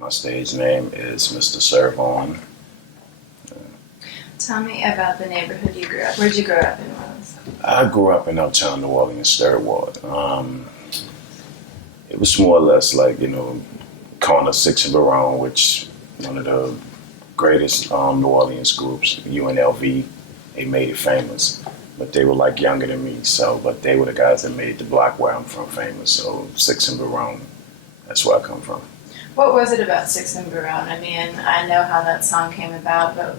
My stage name is Mr.Serv-On. Tell me about the neighborhood you grew up. Where'd you grow up in New Orleans? I grew up in Uptown, New Orleans, 3rd Ward. It was more or less like, corner 6 and Baronne, which one of the greatest New Orleans groups, UNLV, they made it famous. But they were like younger than me, but they were the guys that made the block where I'm from famous. So 6 and Baronne, that's where I come from. What was it about 6 and Baronne? I mean, I know how that song came about, but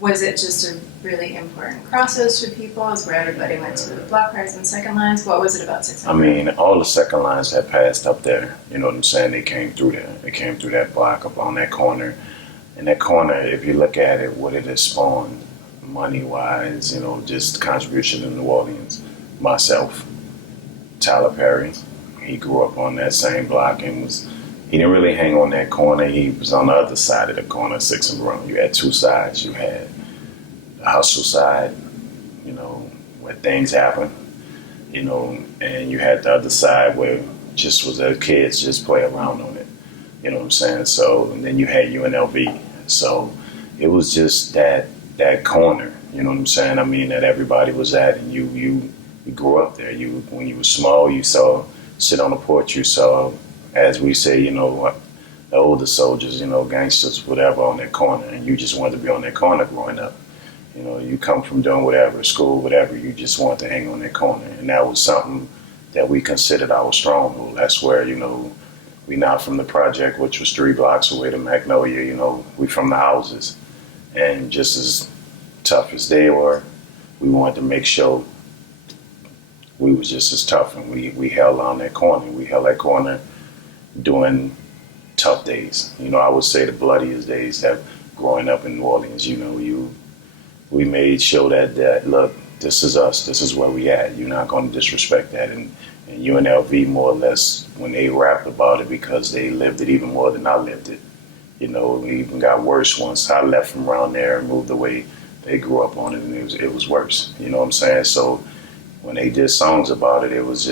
was it just a really important crossroads for people? Is where everybody went to the block parties and second lines? What was it about 6 and Baronne? All the second lines that passed up there, you know what I'm saying? They came through there. They came through that block up on that corner. And that corner, if you look at it, what it has spawned, money-wise, just contribution to New Orleans. Myself, Tyler Perry, he grew up on that same block and he didn't really hang on that corner. He was on the other side of the corner, 6 and Baronne. You had two sides. You had the hustle side, where things happen, and you had the other side where just was the kids just play around on it. You know what I'm saying? So, and then you had UNLV. So it was just that corner, you know what I'm saying? that everybody was at, and you grew up there. When you were small, you saw sit on the porch, you saw, as we say, the older soldiers, gangsters, whatever, on that corner, and you just wanted to be on that corner growing up. You come from doing whatever, school, whatever, you just wanted to hang on that corner, and that was something that we considered our stronghold. That's where, we not from the project, which was 3 blocks away to Magnolia, we from the houses, and just as tough as they were, we wanted to make sure we was just as tough, and we held on that corner. We held that corner during tough days. I would say the bloodiest days that growing up in New Orleans, we made sure that look, this is us, this is where we at. You're not going to disrespect that. And UNLV, more or less, when they rapped about it, because they lived it even more than I lived it. It even got worse once I left from around there and moved away. They grew up on it, and it was worse. You know what I'm saying? So when they did songs about it, it was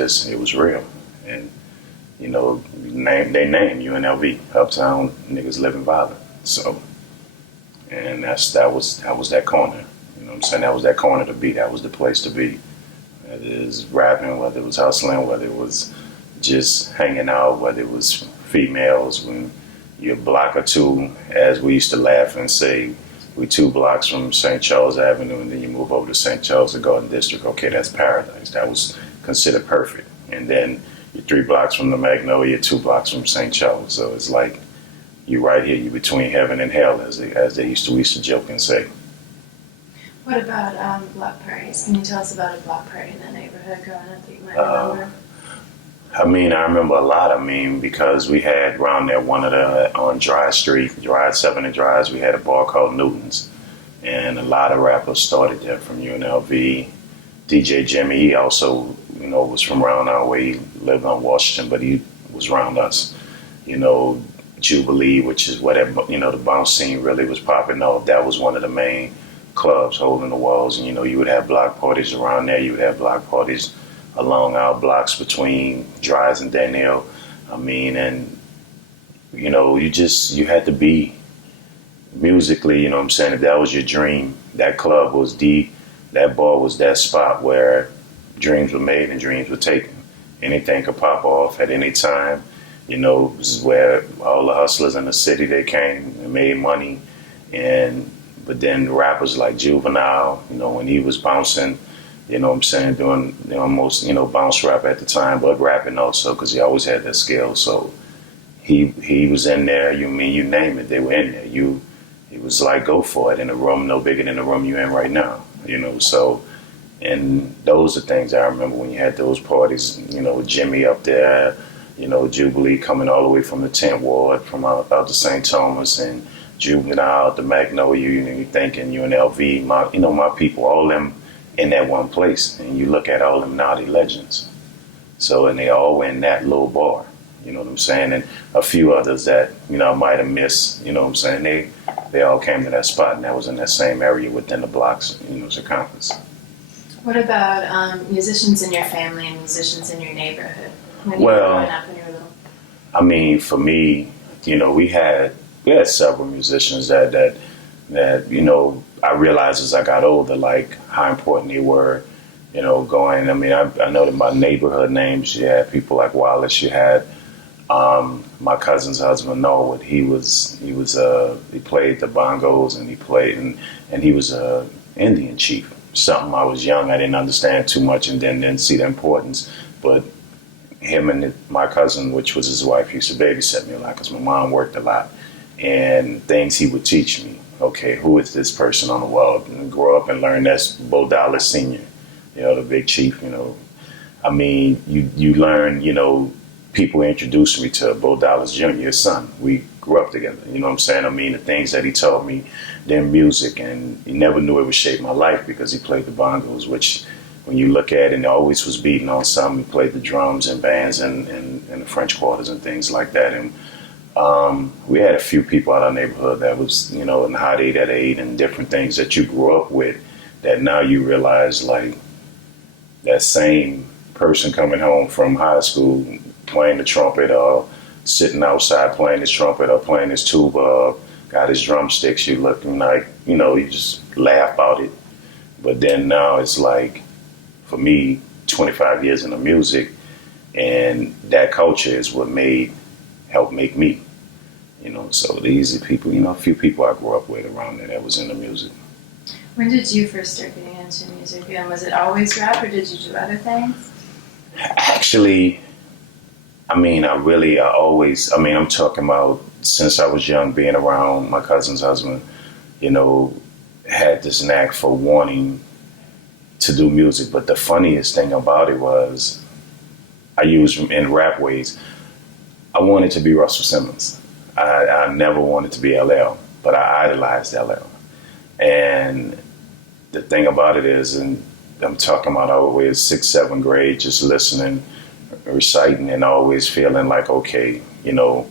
real. And they named UNLV, Uptown Niggas Living Violent. So, and that was that corner. You know what I'm saying? That was that corner to be. That was the place to be. Whether it was rapping, whether it was hustling, whether it was just hanging out, whether it was females. When you're a block or two, as we used to laugh and say, we 2 blocks from St. Charles Avenue, and then you move over to St. Charles, the Garden District. Okay, that's paradise. That was considered perfect. And then you're 3 blocks from the Magnolia, 2 blocks from St. Charles. So it's like you're right here. You're between heaven and hell, as we used to joke and say. What about block parties? Can you tell us about a block party in the neighborhood growing up that you might remember? I remember a lot. Because we had around there on Dry Street, Dry 7 and Dries, we had a bar called Newton's. And a lot of rappers started there from UNLV. DJ Jimmy, he also, was from around our way. He lived on Washington, but he was around us. Jubilee, which is whatever, the bounce scene really was popping off. That was one of the main clubs holding the walls. And, you would have block parties around there. You would have block parties along our blocks between Dries and Danielle. And you had to be musically, if that was your dream, that club was that bar was that spot where dreams were made and dreams were taken. Anything could pop off at any time. This is where all the hustlers in the city, they came and made money. But then rappers like Juvenile, when he was bouncing, doing almost, bounce rap at the time, but rapping also, because he always had that skill. So he was in there, you name it, they were in there. It was like, go for it, in a room no bigger than the room you're in right now, so, and those are things I remember when you had those parties, Jimmy up there, Jubilee coming all the way from the 10th Ward, from out to St. Thomas, and Juvenile, the Magnolia, you thinking UNLV, my people, all them in that one place. And you look at all them now, they legends. So, and they all in that little bar, you know what I'm saying? And a few others that, I might have missed, you know what I'm saying? They all came to that spot, and that was in that same area within the blocks, circumference. What about musicians in your family and musicians in your neighborhood when you were growing up when you were little? For me, you know, we had several musicians that you know, I realized as I got older, like how important they were, you know, going. I mean, I know that my neighborhood names, you had people like Wallace, you had my cousin's husband, Norwood. He played the bongos, and he was a Indian chief. Something I was young, I didn't understand too much, and then didn't see the importance. But him and my cousin, which was his wife, used to babysit me a lot because my mom worked a lot, and things he would teach me. Okay, who is this person on the wall? And grow up and learn that's Bo Dallas Sr., you know, the big chief. You know, I mean, you learn, you know. People introduced me to Bo Dallas Jr., his son. We grew up together. You know what I'm saying? I mean, the things that he taught me, then music, and he never knew it would shape my life because he played the bongos, which when you look at it, he always was beating on something. He played the drums and bands and the French quarters and things like that. And we had a few people in our neighborhood that was, you know, in Hot 8 at 8 and different things that you grew up with that now you realize, like, that same person coming home from high school playing the trumpet or sitting outside playing his trumpet or playing his tuba or got his drumsticks, you looking like, you know, you just laugh about it. But then now it's like, for me, 25 years in the music, and that culture is what helped make me, you know. So these are people, you know, a few people I grew up with around there that was in the music. When did you first start getting into music? And was it always rap, or did you do other things? Actually, I'm talking about since I was young, being around my cousin's husband, you know, had this knack for wanting to do music. But the funniest thing about it was, I used in rap ways, I wanted to be Russell Simmons. I never wanted to be LL, but I idolized LL. And the thing about it is, and I'm talking about always 6th, 7th grade, just listening, reciting, and always feeling like, okay, you know,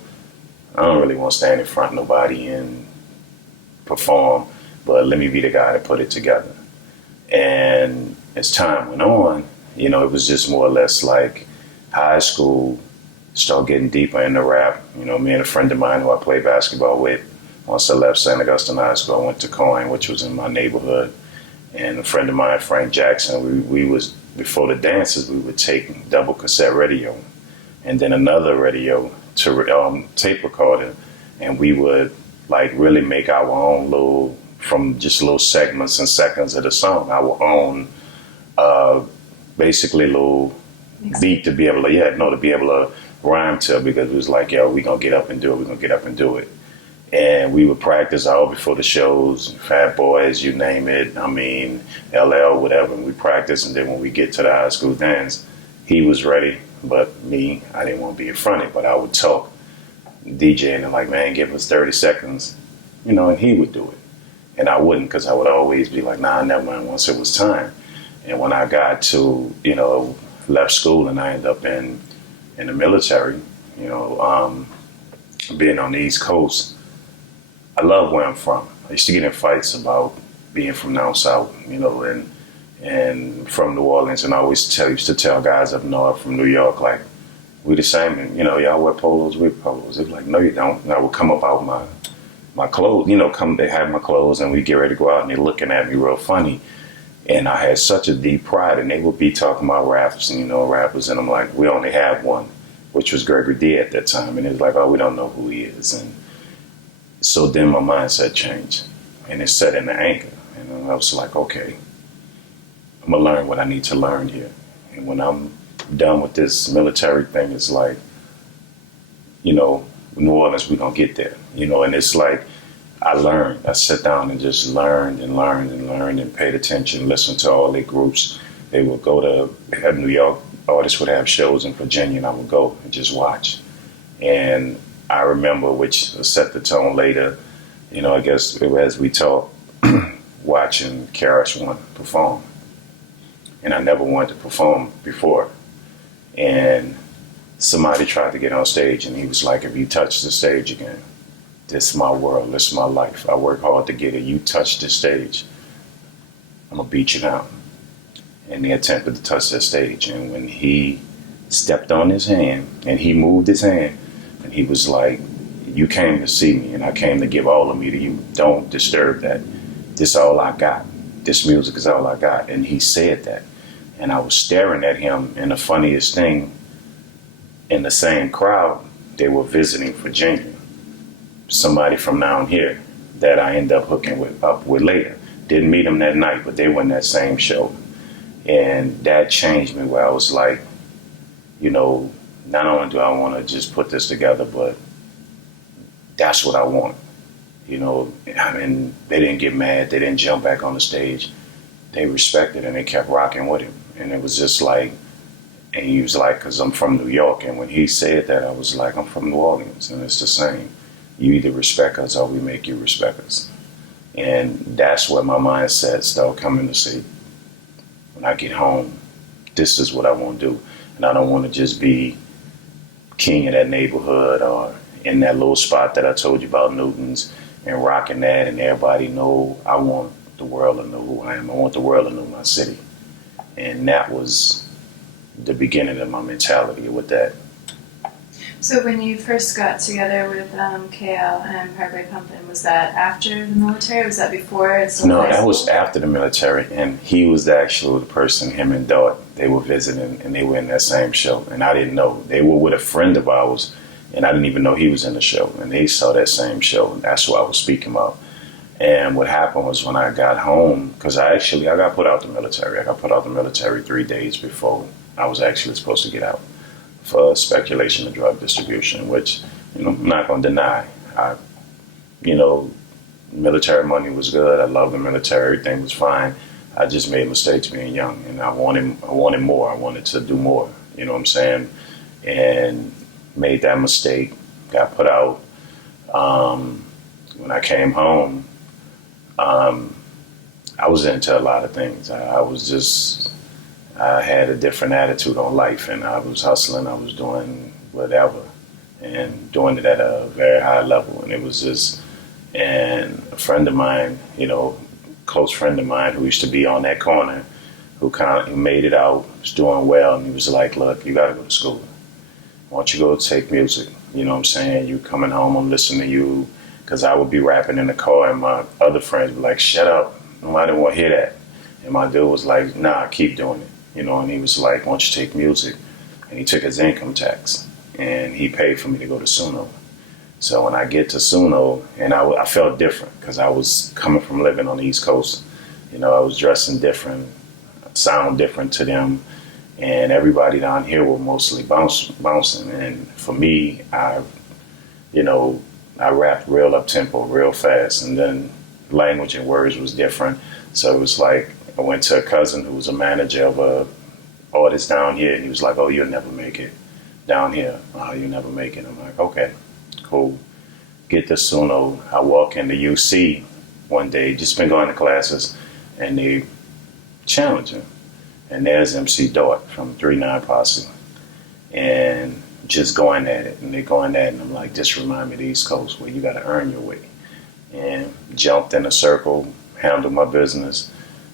I don't really want to stand in front of nobody and perform, but let me be the guy to put it together. And as time went on, you know, it was just more or less like high school, start getting deeper into rap. You know, me and a friend of mine who I played basketball with, once I left St. Augustine High School, I went to Coyne, which was in my neighborhood. And a friend of mine, Frank Jackson, we was, before the dances, we would take double cassette radio and then another radio to tape recorder, and we would like really make our own little, from just little segments and seconds of the song, our own basically little beat to be able to rhyme to, because it was like, yo, we gonna get up and do it. And we would practice all before the shows, Fat Boys, you name it. I mean, LL, whatever. And we practiced, and then when we get to the high school dance, he was ready, but me, I didn't want to be in front of it. But I would talk, DJing, and like, man, give us 30 seconds, you know, and he would do it. And I wouldn't, because I would always be like, nah, never mind, once it was time. And when I got to, you know, left school and I ended up in the military, you know, being on the East Coast, I love where I'm from. I used to get in fights about being from down south, you know, and from New Orleans, and I always used to tell guys up north from New York, like, we the same, and, you know, y'all wear polos, we wear polos. They'd be like, no, you don't. And I would come up out my clothes, you know, they had my clothes, and we get ready to go out, and they're looking at me real funny. And I had such a deep pride, and they would be talking about rappers, and, you know, rappers, and I'm like, we only have one, which was Gregory D at that time. And it was like, oh, we don't know who he is. And so then my mindset changed, and it set in the anchor. And I was like, okay, I'm going to learn what I need to learn here. And when I'm done with this military thing, it's like, you know, New Orleans, we're going to get there. You know, and it's like, I sat down and just learned and paid attention, listened to all their groups. They would go to New York, artists would have shows in Virginia, and I would go and just watch. And I remember, which set the tone later, you know, I guess as we talk, watching KRS-One perform. And I never wanted to perform before. And somebody tried to get on stage, and he was like, if you touch the stage again, this is my world, this is my life. I work hard to get it. You touch the stage, I'm going to beat you down. And they attempted to touch that stage. And when he stepped on his hand, and he moved his hand, and he was like, You came to see me, and I came to give all of me to you. Don't disturb that. This all I got. This music is all I got. And he said that. And I was staring at him, and the funniest thing, in the same crowd, they were visiting Virginia. Somebody from down here that I ended up hooking up with later. Didn't meet them that night, but they were in that same show. And that changed me, where I was like, you know, not only do I want to just put this together, but that's what I want. You know, I mean, they didn't get mad. They didn't jump back on the stage. They respected and they kept rocking with him. And it was just like, and he was like, because I'm from New York. And when he said that, I was like, I'm from New Orleans. And it's the same. You either respect us or we make you respect us. And that's where my mindset started coming to see, when I get home, this is what I want to do. And I don't want to just be king of that neighborhood or in that little spot that I told you about, Newton's, and rocking that, and everybody know. I want the world to know who I am. I want the world to know my city. And that was the beginning of my mentality with that. So when you first got together with KL and Parkway Pumpin, was that after the military? Was that before? No, that was after the military, and he was actually the person, him and Dot, they were visiting, and they were in that same show, and I didn't know. They were with a friend of ours, and I didn't even know he was in the show, and they saw that same show, and that's what I was speaking about. And what happened was, when I got home, because I got put out the military. I got put out the military 3 days before I was actually supposed to get out, for speculation and drug distribution, which, you know, I'm not going to deny. Military money was good. I loved the military. Everything was fine. I just made mistakes being young, and I wanted more. I wanted to do more. You know what I'm saying? And made that mistake. Got put out. When I came home, I was into a lot of things. I had a different attitude on life, and I was hustling. I was doing whatever, and doing it at a very high level. And it was just, and a friend of mine, you know, close friend of mine who used to be on that corner, who made it out, was doing well, and he was like, look, you got to go to school. Why don't you go take music? You know what I'm saying? You coming home, I'm listening to you. Because I would be rapping in the car, and my other friends would be like, shut up. Nobody want to hear that. And my dude was like, nah, keep doing it. You know, and he was like, why don't you take music? And he took his income tax, and he paid for me to go to Suno. So when I get to Suno, and I felt different, because I was coming from living on the East Coast. You know, I was dressing different, sound different to them, and everybody down here were mostly bouncing. And for me, I rapped real up-tempo, real fast, and then language and words was different. So it was like, I went to a cousin who was a manager of a artist down here, and he was like, oh, you'll never make it down here. Oh, you'll never make it. I'm like, okay, cool. Get to Suno. I walk into UC one day, just been going to classes, and they challenge him. And there's MC Dart from 3-9 Posse. And just going at it, and they're going at it, and I'm like, this remind me of the East Coast, where you got to earn your way. And jumped in a circle, handled my business,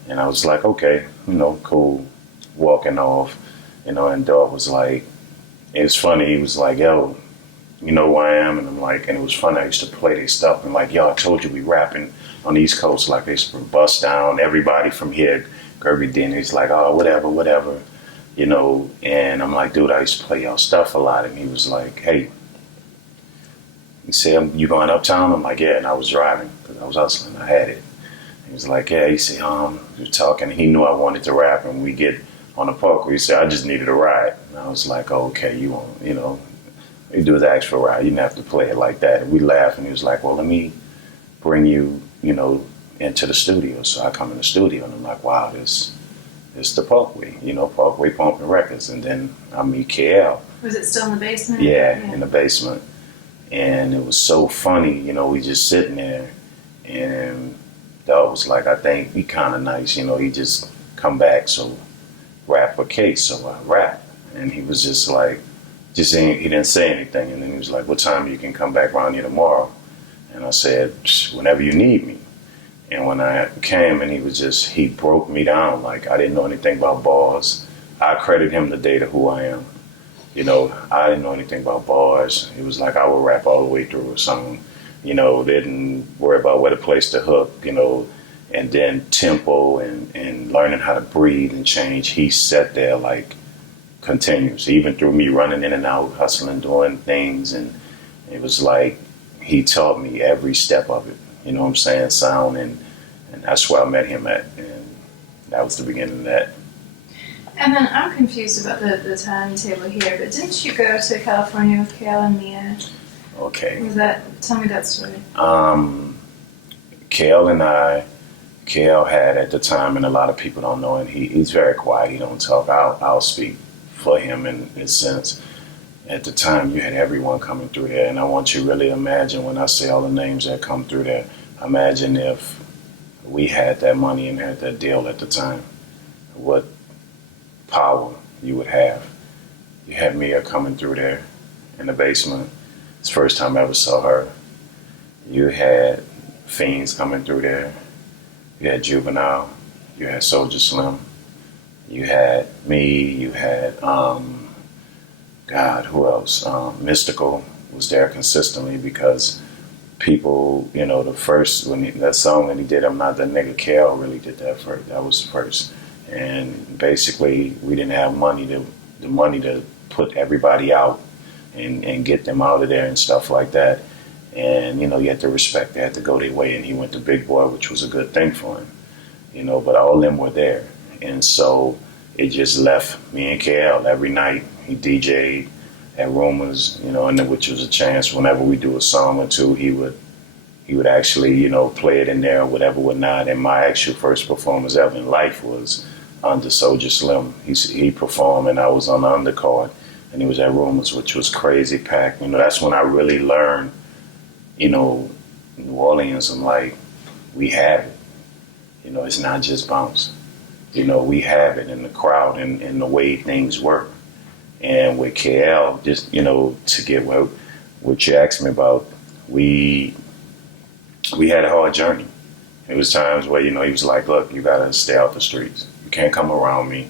and I was like, okay, you know, cool, walking off, you know, and Dog was like, it was funny, he was like, yo, you know who I am? And I'm like, and it was funny, I used to play their stuff, and like, yo, I told you we rapping on the East Coast, like they used to bust down everybody from here, Kirby Denny's like, oh, whatever. You know, and I'm like, dude, I used to play y'all stuff a lot. And he was like, hey, he said, you going uptown? I'm like, yeah. And I was driving, because I was hustling. I had it. He was like, yeah. He said, we were talking. And he knew I wanted to rap. And we get on the Parkway. He said, I just needed a ride. And I was like, oh, okay, you want, you know, you do is ask for a ride. You didn't have to play it like that. And we laughed. And he was like, well, let me bring you, you know, into the studio. So I come in the studio, and I'm like, wow, it's the Parkway, you know, Parkway Pumpin Records. And then I meet KL. Was it still in the basement? Yeah, in the basement. And it was so funny, you know, we just sitting there, and Dog was like, I think he kind of nice, you know, he just come back, so rap for Case, so I rap. And he was just like, he didn't say anything. And then he was like, what time you can come back around here tomorrow? And I said, whenever you need me. And when I came, and he broke me down. Like, I didn't know anything about bars. I credit him the day to who I am. You know, I didn't know anything about bars. It was like I would rap all the way through a song. You know, didn't worry about where to place the hook, you know, and then tempo and learning how to breathe and change. He sat there like continuous, even through me running in and out, hustling, doing things. And it was like he taught me every step of it, you know what I'm saying, sound. And that's where I met him at. And that was the beginning of that. And then I'm confused about the timetable here, but didn't you go to California with Kale and Mia? Okay. Tell me that story. Kale had at the time, and a lot of people don't know, and he's very quiet. He don't talk. I'll speak for him in a sense. At the time, you had everyone coming through there, and I want you to really imagine when I say all the names that come through there. Imagine if we had that money and had that deal at the time. What power you would have. You had Mia coming through there in the basement. It's the first time I ever saw her. You had Fiends coming through there. You had Juvenile. You had Soulja Slim. You had me. You had, God, who else? Mystical was there consistently because people, you know, that song that he did, I'm Not That Nigga, Kale really did that first. That was the first. And basically, we didn't have the money to put everybody out and get them out of there and stuff like that. And, you know, you had to respect, they had to go their way. And he went to Big Boy, which was a good thing for him, you know, but all of them were there. And so it just left me and KL every night. He DJ'd at Rumors, you know, and which was a chance whenever we do a song or two, he would actually, you know, play it in there or whatever, whatnot. And my actual first performance ever in life was under Soulja Slim. He performed and I was on the undercard and he was at Rumors, which was crazy packed. You know, that's when I really learned, you know, New Orleans. I'm like, we have it. You know, it's not just bounce. You know, we have it in the crowd and the way things work. And with KL, just, you know, to get what you asked me about, we had a hard journey. It was times where, you know, he was like, look, you got to stay out the streets. You can't come around me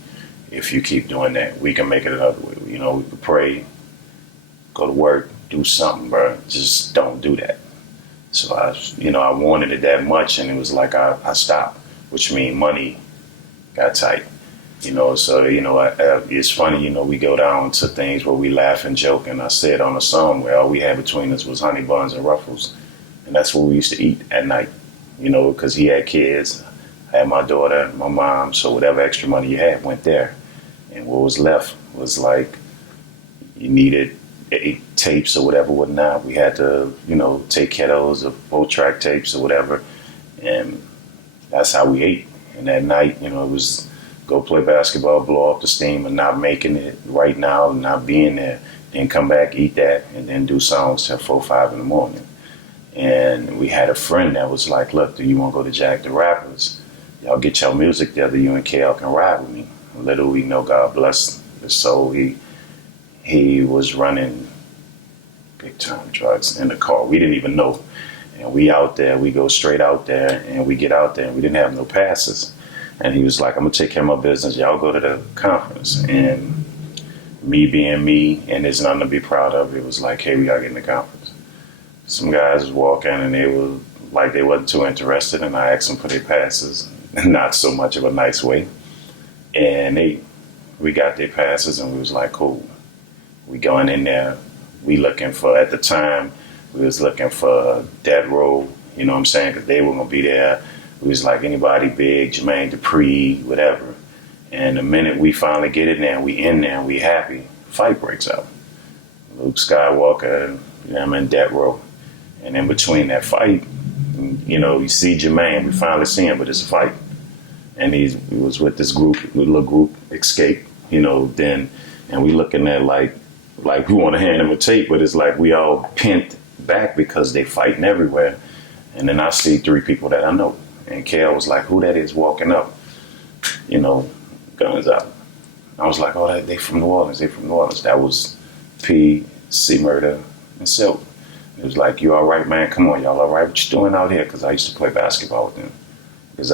if you keep doing that. We can make it another way. You know, we could pray, go to work, do something, bro. Just don't do that. So, I wanted it that much, and it was like I stopped, which means money got tight. You know, so, you know, it's funny, you know, we go down to things where we laugh and joke, and I said on a song where all we had between us was honey buns and Ruffles. And that's what we used to eat at night, you know, because he had kids. I had my daughter, my mom, so whatever extra money you had went there. And what was left was like, you needed 8 tapes or whatever, whatnot. We had to, you know, take care of those, 4-track tapes or whatever. And that's how we ate. And that night, you know, it was go play basketball, blow off the steam, and not making it right now, and not being there. Then come back, eat that, and then do songs till 4, 5 in the morning. And we had a friend that was like, look, do you want to go to Jack the Rappers? Y'all get your music together, you and KL can ride with me. Little we know, God bless his soul, he was running big time drugs in the car. We didn't even know. And we out there, we go straight out there, and we get out there, and we didn't have no passes. And he was like, I'm going to take care of my business. Y'all go to the conference. And me being me, and there's nothing to be proud of, it was like, hey, we got to get in the conference. Some guys was walking, and they were like they wasn't too interested, and I asked them for their passes. Not so much of a nice way. And we got their passes, and we was like, cool. We going in there. We looking for, at the time, we was looking for Death Row, you know what I'm saying, because they were going to be there. We was like anybody big, Jermaine Dupri, whatever. And the minute we finally get in there, we in there, we happy, fight breaks out. Luke Skywalker, you know, I'm in Death Row. And in between that fight, you know, you see Jermaine, we finally see him, but it's a fight. And he was with this little group, Escape, you know, then, and we looking at like we want to hand him a tape, but it's like we all pent back because they fighting everywhere. And then I see 3 people that I know. And Kale was like, who that is walking up? You know, guns out. I was like, oh, they from New Orleans. They from New Orleans. That was P, C Murder, and Silkk. It was like, you all right, man? Come on, y'all all right? What you doing out here? Because I used to play basketball with them. Because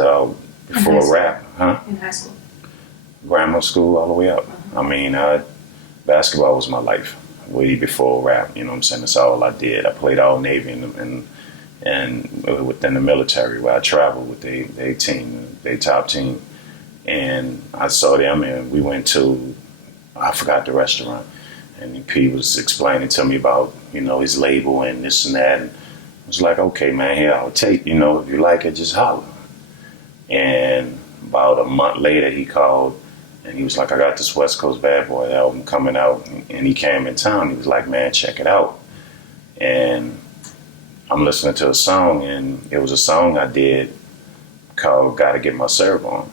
before rap, huh? In high school. Grammar school all the way up. Uh-huh. I mean, basketball was my life. Way before rap, you know what I'm saying? That's all I did. I played all Navy and within the military where I traveled with their team, their top team. And I saw them and we went to, I forgot the restaurant. And P was explaining to me about, you know, his label and this and that. And I was like, okay, man, here, I'll take, you know, if you like it, just holler. And about a month later, he called and he was like, I got this West Coast Bad Boy album coming out. And he came in town. He was like, man, check it out. And I'm listening to a song, and it was a song I did called Gotta Get My Serv-On,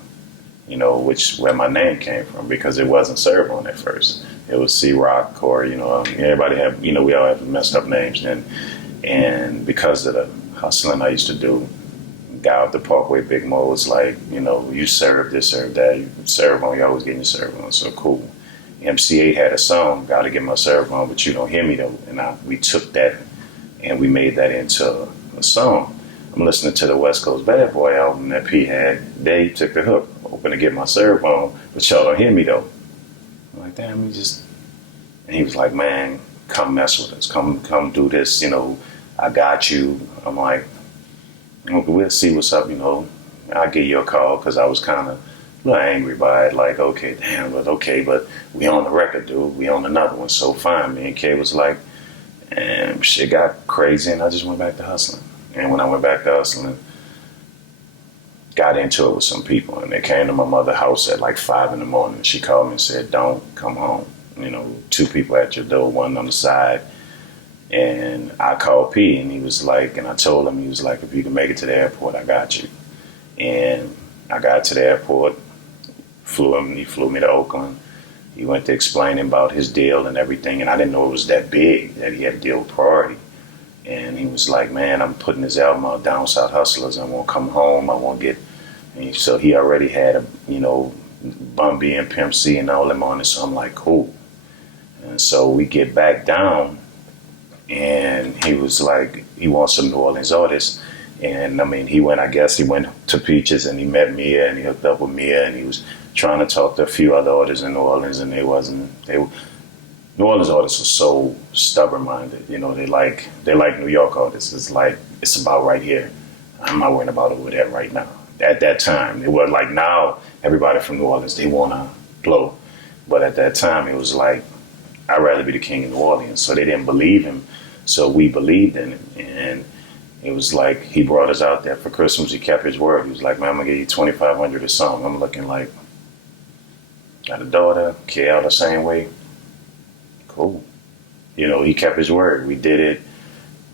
you know, where my name came from, because it wasn't Serv-On at first. It was C-Rock, or, you know, everybody had, you know, we all have messed up names. And because of the hustling I used to do, guy at the Parkway Big Mo was like, you know, you serve this, serve that, you serve on, you always getting your serve on, so cool. MC8 had a song, Gotta Get My Serve On, but you don't hear me though. And we took that and we made that into a song. I'm listening to the West Coast Bad Boy album that P had. Dave took the hook, hoping to get my serve on, but y'all don't hear me though. I'm like, damn, and he was like, man, come mess with us, come do this, you know, I got you. I'm like, we'll see what's up, you know. I'll give you a call, because I was kind of a little angry by it, like, okay, damn, but we on the record, dude, we on another one, so fine. Me and Kay was like, and shit got crazy, and I just went back to hustling. And when I went back to hustling, got into it with some people, and they came to my mother's house at like 5 in the morning. She called me and said, don't come home. You know, 2 people at your door, one on the side. And I called P, and he was like, and I told him, he was like, if you can make it to the airport, I got you. And I got to the airport, he flew me to Oakland. He went to explaining about his deal and everything, and I didn't know it was that big, that he had a deal with Priority. And he was like, man, I'm putting this album out, Down South Hustlers. I won't come home. I won't get. And so he already had, you know, Bun B and Pimp C and all them on it. So I'm like, cool. And so we get back down, and he was like, he wants some New Orleans artists. And I mean, he went to Peaches, and he met Mia, and he hooked up with Mia, and he was trying to talk to a few other artists in New Orleans, and New Orleans artists are so stubborn-minded. You know, they like New York artists. It's like, it's about right here. I'm not worrying about over there right now. At that time, it was like, now everybody from New Orleans, they want to blow. But at that time, it was like, I'd rather be the king of New Orleans. So they didn't believe him. So we believed in him. And it was like, he brought us out there for Christmas. He kept his word. He was like, man, I'm going to give you $2,500 a song. I'm looking like, got a daughter, kid out the same way. Cool. You know, he kept his word. We did it,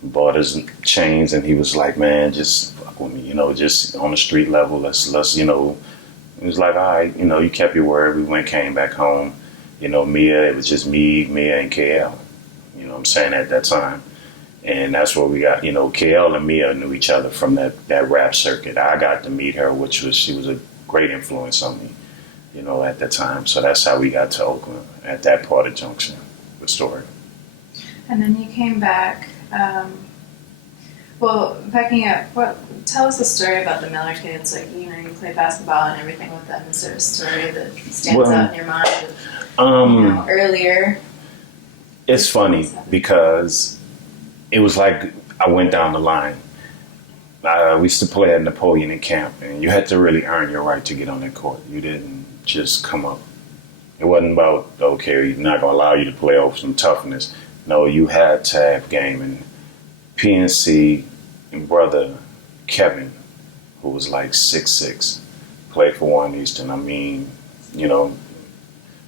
bought his chains, and he was like, man, just fuck with me, you know, just on the street level, let's, you know. It was like, all right, you know, you kept your word. We came back home. You know, Mia, it was just me, Mia, and KL. You know what I'm saying, at that time. And that's where we got, you know, KL and Mia knew each other from that rap circuit. I got to meet her, she was a great influence on me, you know, at that time. So that's how we got to Oakland, at that part of Junction. Story. And then you came back. Well, backing up, tell us the story about the Miller kids. Like, you know, you play basketball and everything with them. Is there a story that stands out in your mind? Earlier. It's funny because it was like I went down the line. We used to play at Napoleon in camp, and you had to really earn your right to get on that court. You didn't just come up. It wasn't about, okay, we're not going to allow you to play over some toughness. No, you had to have game. And PNC and brother Kevin, who was like 6'6", played for Warren Easton. I mean, you know,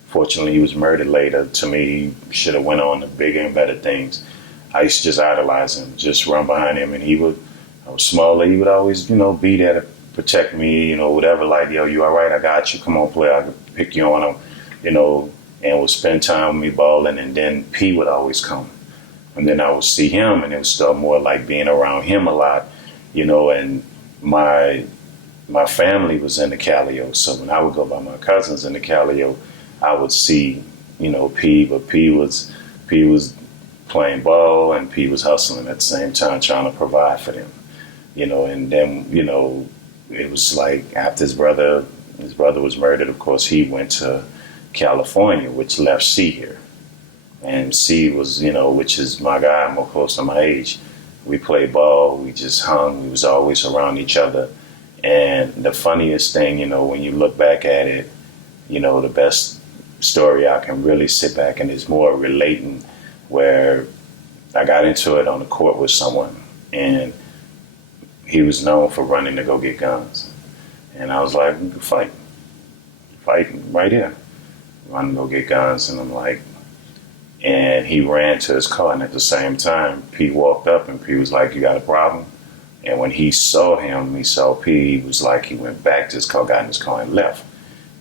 fortunately he was murdered later. To me, he should have went on to bigger and better things. I used to just idolize him, just run behind him. And I was smaller, he would always, you know, be there to protect me, you know, whatever. Like, yo, you all right? I got you. Come on, play. I can pick you on him. You know, and would spend time with me balling, and then P would always come. And then I would see him, and it was still more like being around him a lot, you know, and my family was in the Calio, so when I would go by my cousins in the Calio, I would see, you know, P, but P was playing ball, and P was hustling at the same time, trying to provide for them, you know, and then, you know, it was like after his brother was murdered, of course, he went to California, which left C here. And C was, which is my guy, more close to my age. We played ball, we just hung, we was always around each other. And the funniest thing, when you look back at it, the best story I can really sit back and is more relating, where I got into it on the court with someone, and he was known for running to go get guns. And I was like, we can fight right here, run to go get guns. And I'm like, and he ran to his car, and at the same time, P walked up, and P was like, you got a problem? And when he saw him, he saw P, he was like, he went back to his car, got in his car, and left.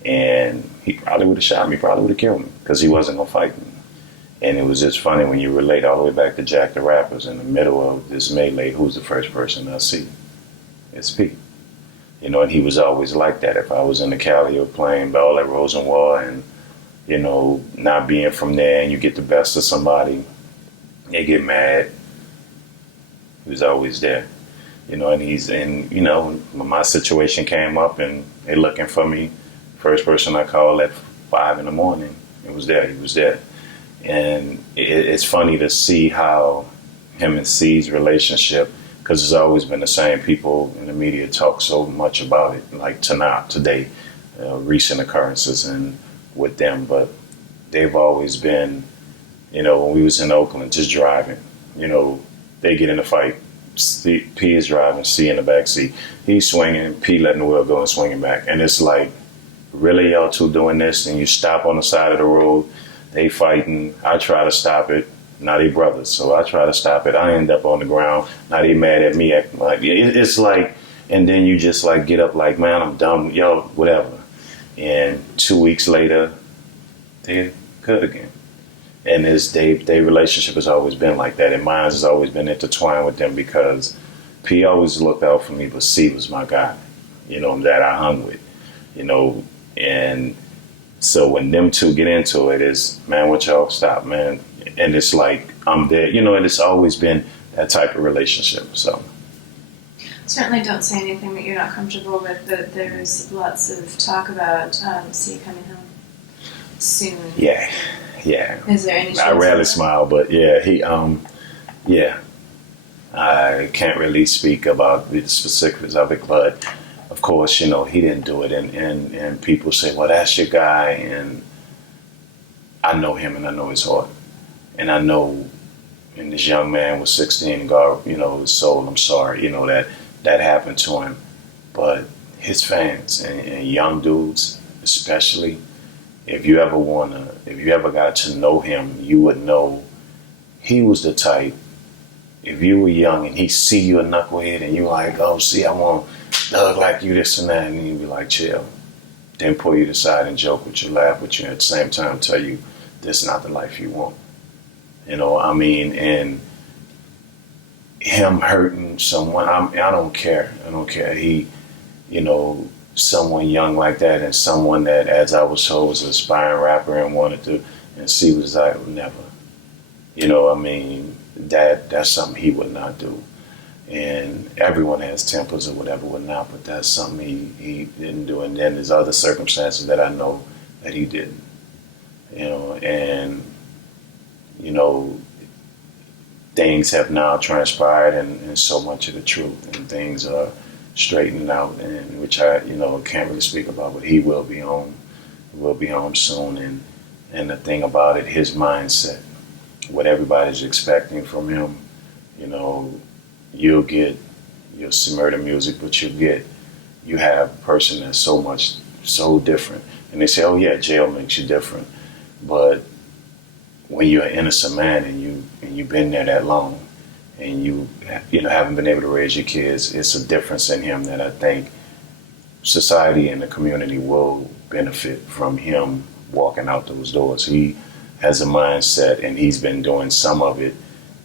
And he probably would have shot me, probably would have killed me, because he wasn't going to fight me. And it was just funny when you relate all the way back to Jack the Rapper's in the middle of this melee, who's the first person I see? It's P. And he was always like that. If I was in the Cali or playing ball at Rosenwald and, not being from there, and you get the best of somebody, they get mad. He was always there. And when my situation came up and they looking for me, first person I called at 5 a.m, he was there. And it's funny to see how him and C's relationship, because it's always been the same. People in the media talk so much about it, like today, recent occurrences and with them, but they've always been, when we was in Oakland, just driving, they get in a fight. P is driving, C in the back seat. He's swinging, P letting the wheel go and swinging back. And it's like, really, y'all two doing this? And you stop on the side of the road, they fighting. I try to stop it. Now they brothers, so I try to stop it. I end up on the ground. Now they mad at me. Acting like it's like, and then you just like get up like, man, I'm done, yo, whatever. And 2 weeks later, they're good again. And their relationship has always been like that. And mine has always been intertwined with them, because P always looked out for me, but C was my guy, that I hung with, and so when them two get into it, is, man, what y'all stop, man. And it's like, I'm there, and it's always been that type of relationship, so. Certainly don't say anything that you're not comfortable with, but there's lots of talk about C coming home soon. Yeah. Is there any? I rarely smile, but yeah, I can't really speak about the specifics of it, but of course, he didn't do it, and people say, well, that's your guy, and I know him, and I know his heart, and I know, and this young man was 16, and God, his soul, I'm sorry, that happened to him, but his fans and young dudes especially, if you ever got to know him, you would know he was the type, if you were young and he see you a knucklehead and you like, oh, see, I want thug like you, this and that, and he'd be like, chill. Then pull you to the side and joke with you, laugh with you, and at the same time tell you this is not the life you want. And him hurting someone, I don't care. He, someone young like that, and someone that, as I was told, was an aspiring rapper and wanted to, and C was like, never. That's something he would not do. And everyone has tempers or whatever, whatnot, but that's something he didn't do. And then there's other circumstances that I know that he didn't. Things have now transpired, and so much of the truth, and things are straightening out, and which I, can't really speak about, but he will be home. He will be home soon, and the thing about it, his mindset, what everybody's expecting from him, you'll see murder music, but you have a person that's so different. And they say, oh yeah, jail makes you different. But when you're an innocent man and you've been there that long, and you haven't been able to raise your kids, it's a difference in him that I think society and the community will benefit from him walking out those doors. He has a mindset, and he's been doing some of it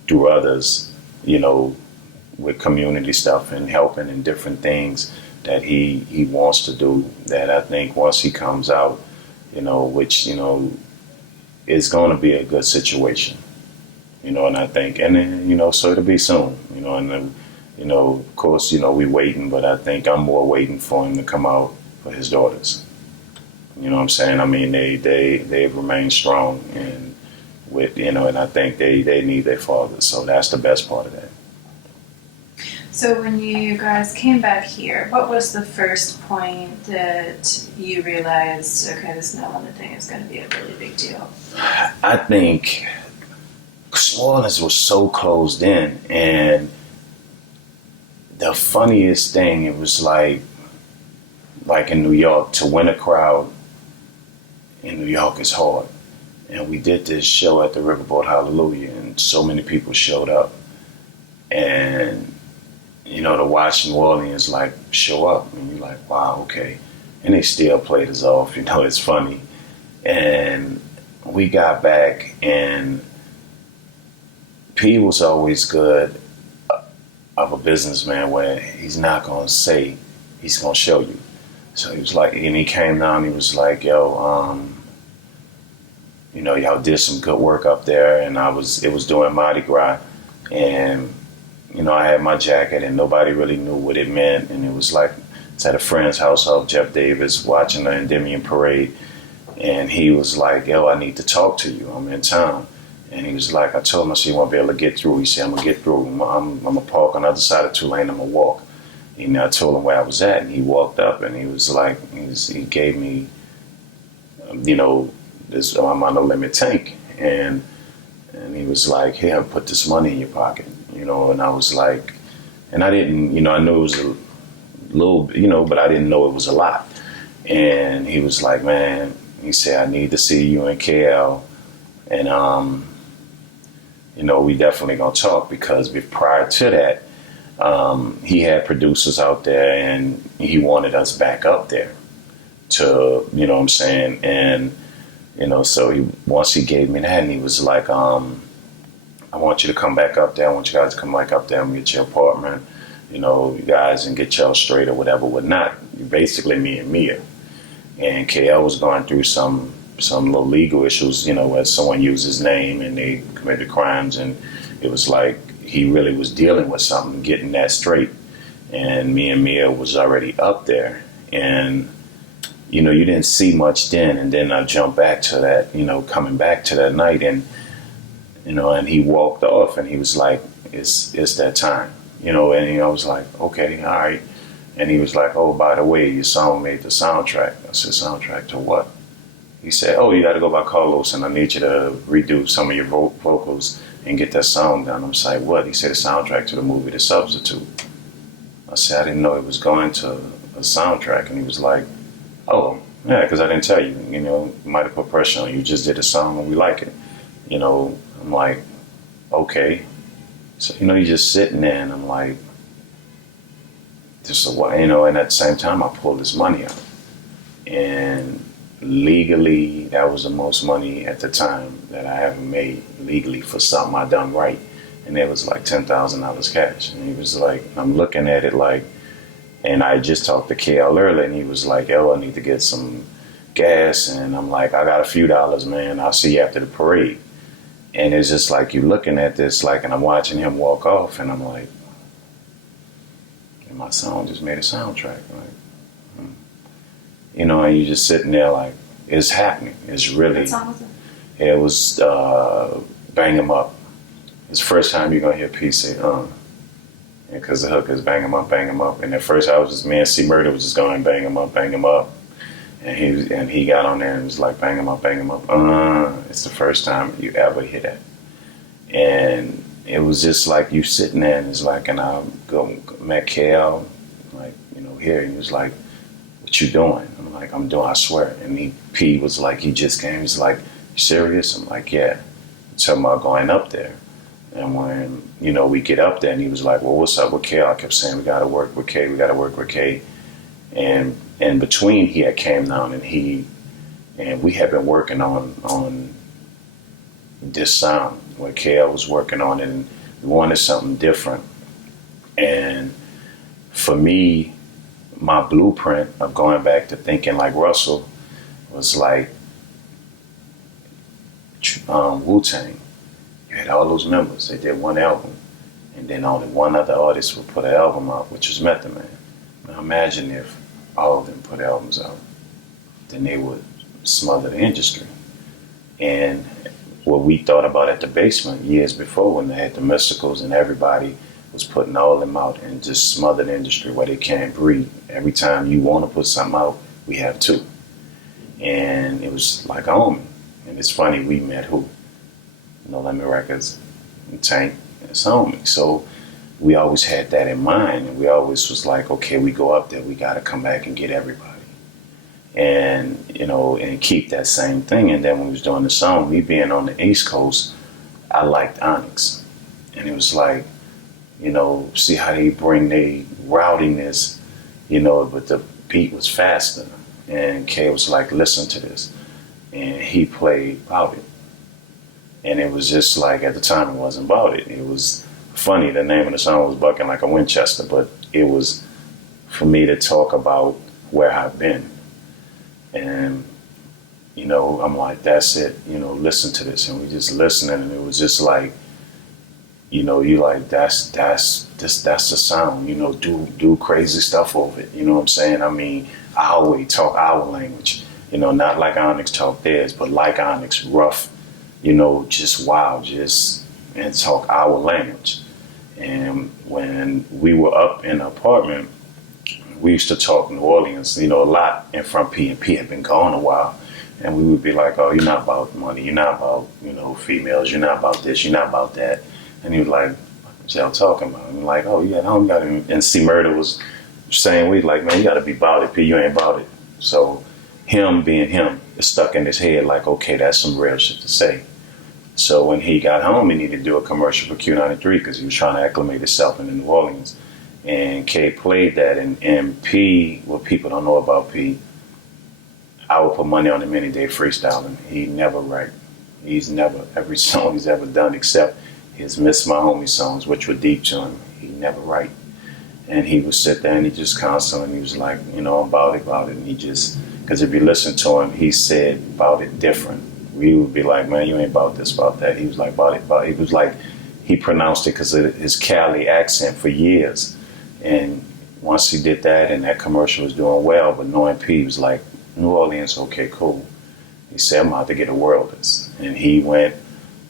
through others, with community stuff and helping and different things that he wants to do, that I think once he comes out, which, is going to be a good situation, and I think, and then, so it'll be soon, and then, of course, we waiting, but I think I'm more waiting for him to come out for his daughters. You know what I'm saying? I mean, they've remained strong, and with, you know, and I think they need their father. So that's the best part of that. So when you guys came back here, what was the first point that you realized, okay, this No Limit thing is going to be a really big deal? I think New Orleans was so closed in, and the funniest thing, it was like in New York, to win a crowd in New York is hard. And we did this show at the Riverboat Hallelujah, and so many people showed up. And, you know, to watch New Orleans, like, show up, and you're like, wow, okay. And they still played us off, you know, it's funny. And we got back, and P was always good of a businessman where he's not going to say, he's going to show you. So he was like, and he came down, he was like, yo, you know, y'all did some good work up there, and it was doing Mardi Gras, and, you know, I had my jacket, and nobody really knew what it meant, and it was like, it's at a friend's house of Jeff Davis, watching the Endymion Parade, and he was like, yo, I need to talk to you, I'm in town. And he was like, I told him, I said, you won't be able to get through. He said, I'm going to get through. I'm going to park on the other side of Tulane, I'm going to walk. And I told him where I was at, and he walked up, and he was like, he gave me, you know, this my No Limit tank, and he was like, here, put this money in your pocket, you know. And I was like, and I didn't, you know, I knew it was a little, you know, but I didn't know it was a lot. And he was like, man, he said, I need to see you in KL, and you know, we definitely gonna talk, because prior to that, he had producers out there, and he wanted us back up there to, you know what I'm saying? And, you know, so once he gave me that, and he was like, I want you to come back up there. I want you guys to come back up there and get your apartment, you know, you guys, and get y'all straight or whatever, whatnot. Basically me and Mia. And KL was going through some little legal issues, you know, where someone used his name and they committed crimes, and it was like he really was dealing with something, getting that straight. And me and Mia was already up there, and, you know, you didn't see much then. And then I jumped back to that, you know, coming back to that night, and, you know, and he walked off, and he was like, it's that time, you know. And I was like, okay, all right. And he was like, oh, by the way, your song made the soundtrack. I said, soundtrack to what? He said, oh, you got to go by Carlos, and I need you to redo some of your vocals and get that song done. I'm like, what? He said, the soundtrack to the movie The Substitute. I said, I didn't know it was going to a soundtrack. And he was like, oh, yeah, because I didn't tell you. You know, you might have put pressure on you. You just did a song and we like it. You know, I'm like, okay. So, you know, you're just sitting there, and I'm like, just a while, you know, and at the same time, I pulled this money out. And legally, that was the most money at the time that I ever made legally for something I done right. And it was like $10,000 cash. And he was like, I'm looking at it like, and I just talked to KL earlier, and he was like, yo, I need to get some gas. And I'm like, I got a few dollars, man. I'll see you after the parade. And it's just like, you looking at this, like, and I'm watching him walk off, and I'm like, and my song just made a soundtrack, like, you know, and you just sitting there like, it's happening. It's really, What song was it? It was Bang 'Em Up. It's the first time you're going to hear P say, because the hook is bang 'em up, bang 'em up. And at first I was just, me and C Murder was just going bang 'em up, bang 'em up. And he got on there and was like, bang 'em up, bang 'em up. It's the first time you ever hear that. And it was just like you sitting there, and it's like, and I met KL, like, you know, here, and he was like, what you doing? I'm like, I'm doing, I swear. And P was like, he just came, he's like, you serious? I'm like, yeah. Talking about going up there. And when, you know, we get up there, and he was like, well, what's up with K? I kept saying, we got to work with K, we got to work with K. And in between, he had came down, and we had been working on this sound, where KL was working on it, and we wanted something different. And for me, my blueprint of going back to thinking like Russell was like Wu-Tang. You had all those members. They did one album, and then only one other artist would put an album out, which was Method Man. Now imagine if all of them put albums out, then they would smother the industry. And what we thought about at the basement years before when they had the mysticals and everybody was putting all of them out and just smothered the industry where they can't breathe. Every time you want to put something out, we have two. And it was like a homie. And it's funny, we met who? No Limit Records, and Tank, and it's homie. So we always had that in mind, and we always was like, okay, we go up there, we got to come back and get everybody. And, you know, and keep that same thing. And then when we was doing the song, me being on the East Coast, I liked Onyx. And it was like, you know, see how they bring the rowdiness, you know, but the beat was faster. And Kay was like, listen to this. And he played Bout It. And it was just like, at the time, it wasn't Bout It. It was funny. The name of the song was Bucking Like a Winchester, but it was for me to talk about where I've been. And, you know, I'm like, that's it, you know, listen to this. And we just listening, and it was just like, you know, you like, that's the sound, you know, do crazy stuff over it. You know what I'm saying? I mean, our way, talk our language, you know, not like Onyx talk theirs, but like Onyx, rough, you know, just wild, and talk our language. And when we were up in the apartment, we used to talk New Orleans, you know, a lot in front P, and P had been gone a while. And we would be like, oh, you're not about money, you're not about, you know, females, you're not about this, you're not about that. And he was like, what y'all talking about? And I'm like, oh, yeah, I don't got it. And C Murder was saying, we like, man, you got to be about it, P, you ain't about it. So him being him, it stuck in his head like, okay, that's some real shit to say. So when he got home, he needed to do a commercial for Q93 because he was trying to acclimate himself in New Orleans. And K played that, and P, what people don't know about P, I would put money on him any day freestyling. He never write. He's never, every song he's ever done except his Miss My Homie songs, which were deep to him, he never write. And he would sit there and he just constantly, he was like, you know, about it. And he just, because if you listen to him, he said about it different. We would be like, man, you ain't about this, about that. He was like, about it. It was like, he pronounced it because of his Cali accent for years. And once he did that and that commercial was doing well, but knowing P was like, New Orleans, okay, cool. He said, I'm out to get a worlders. And he went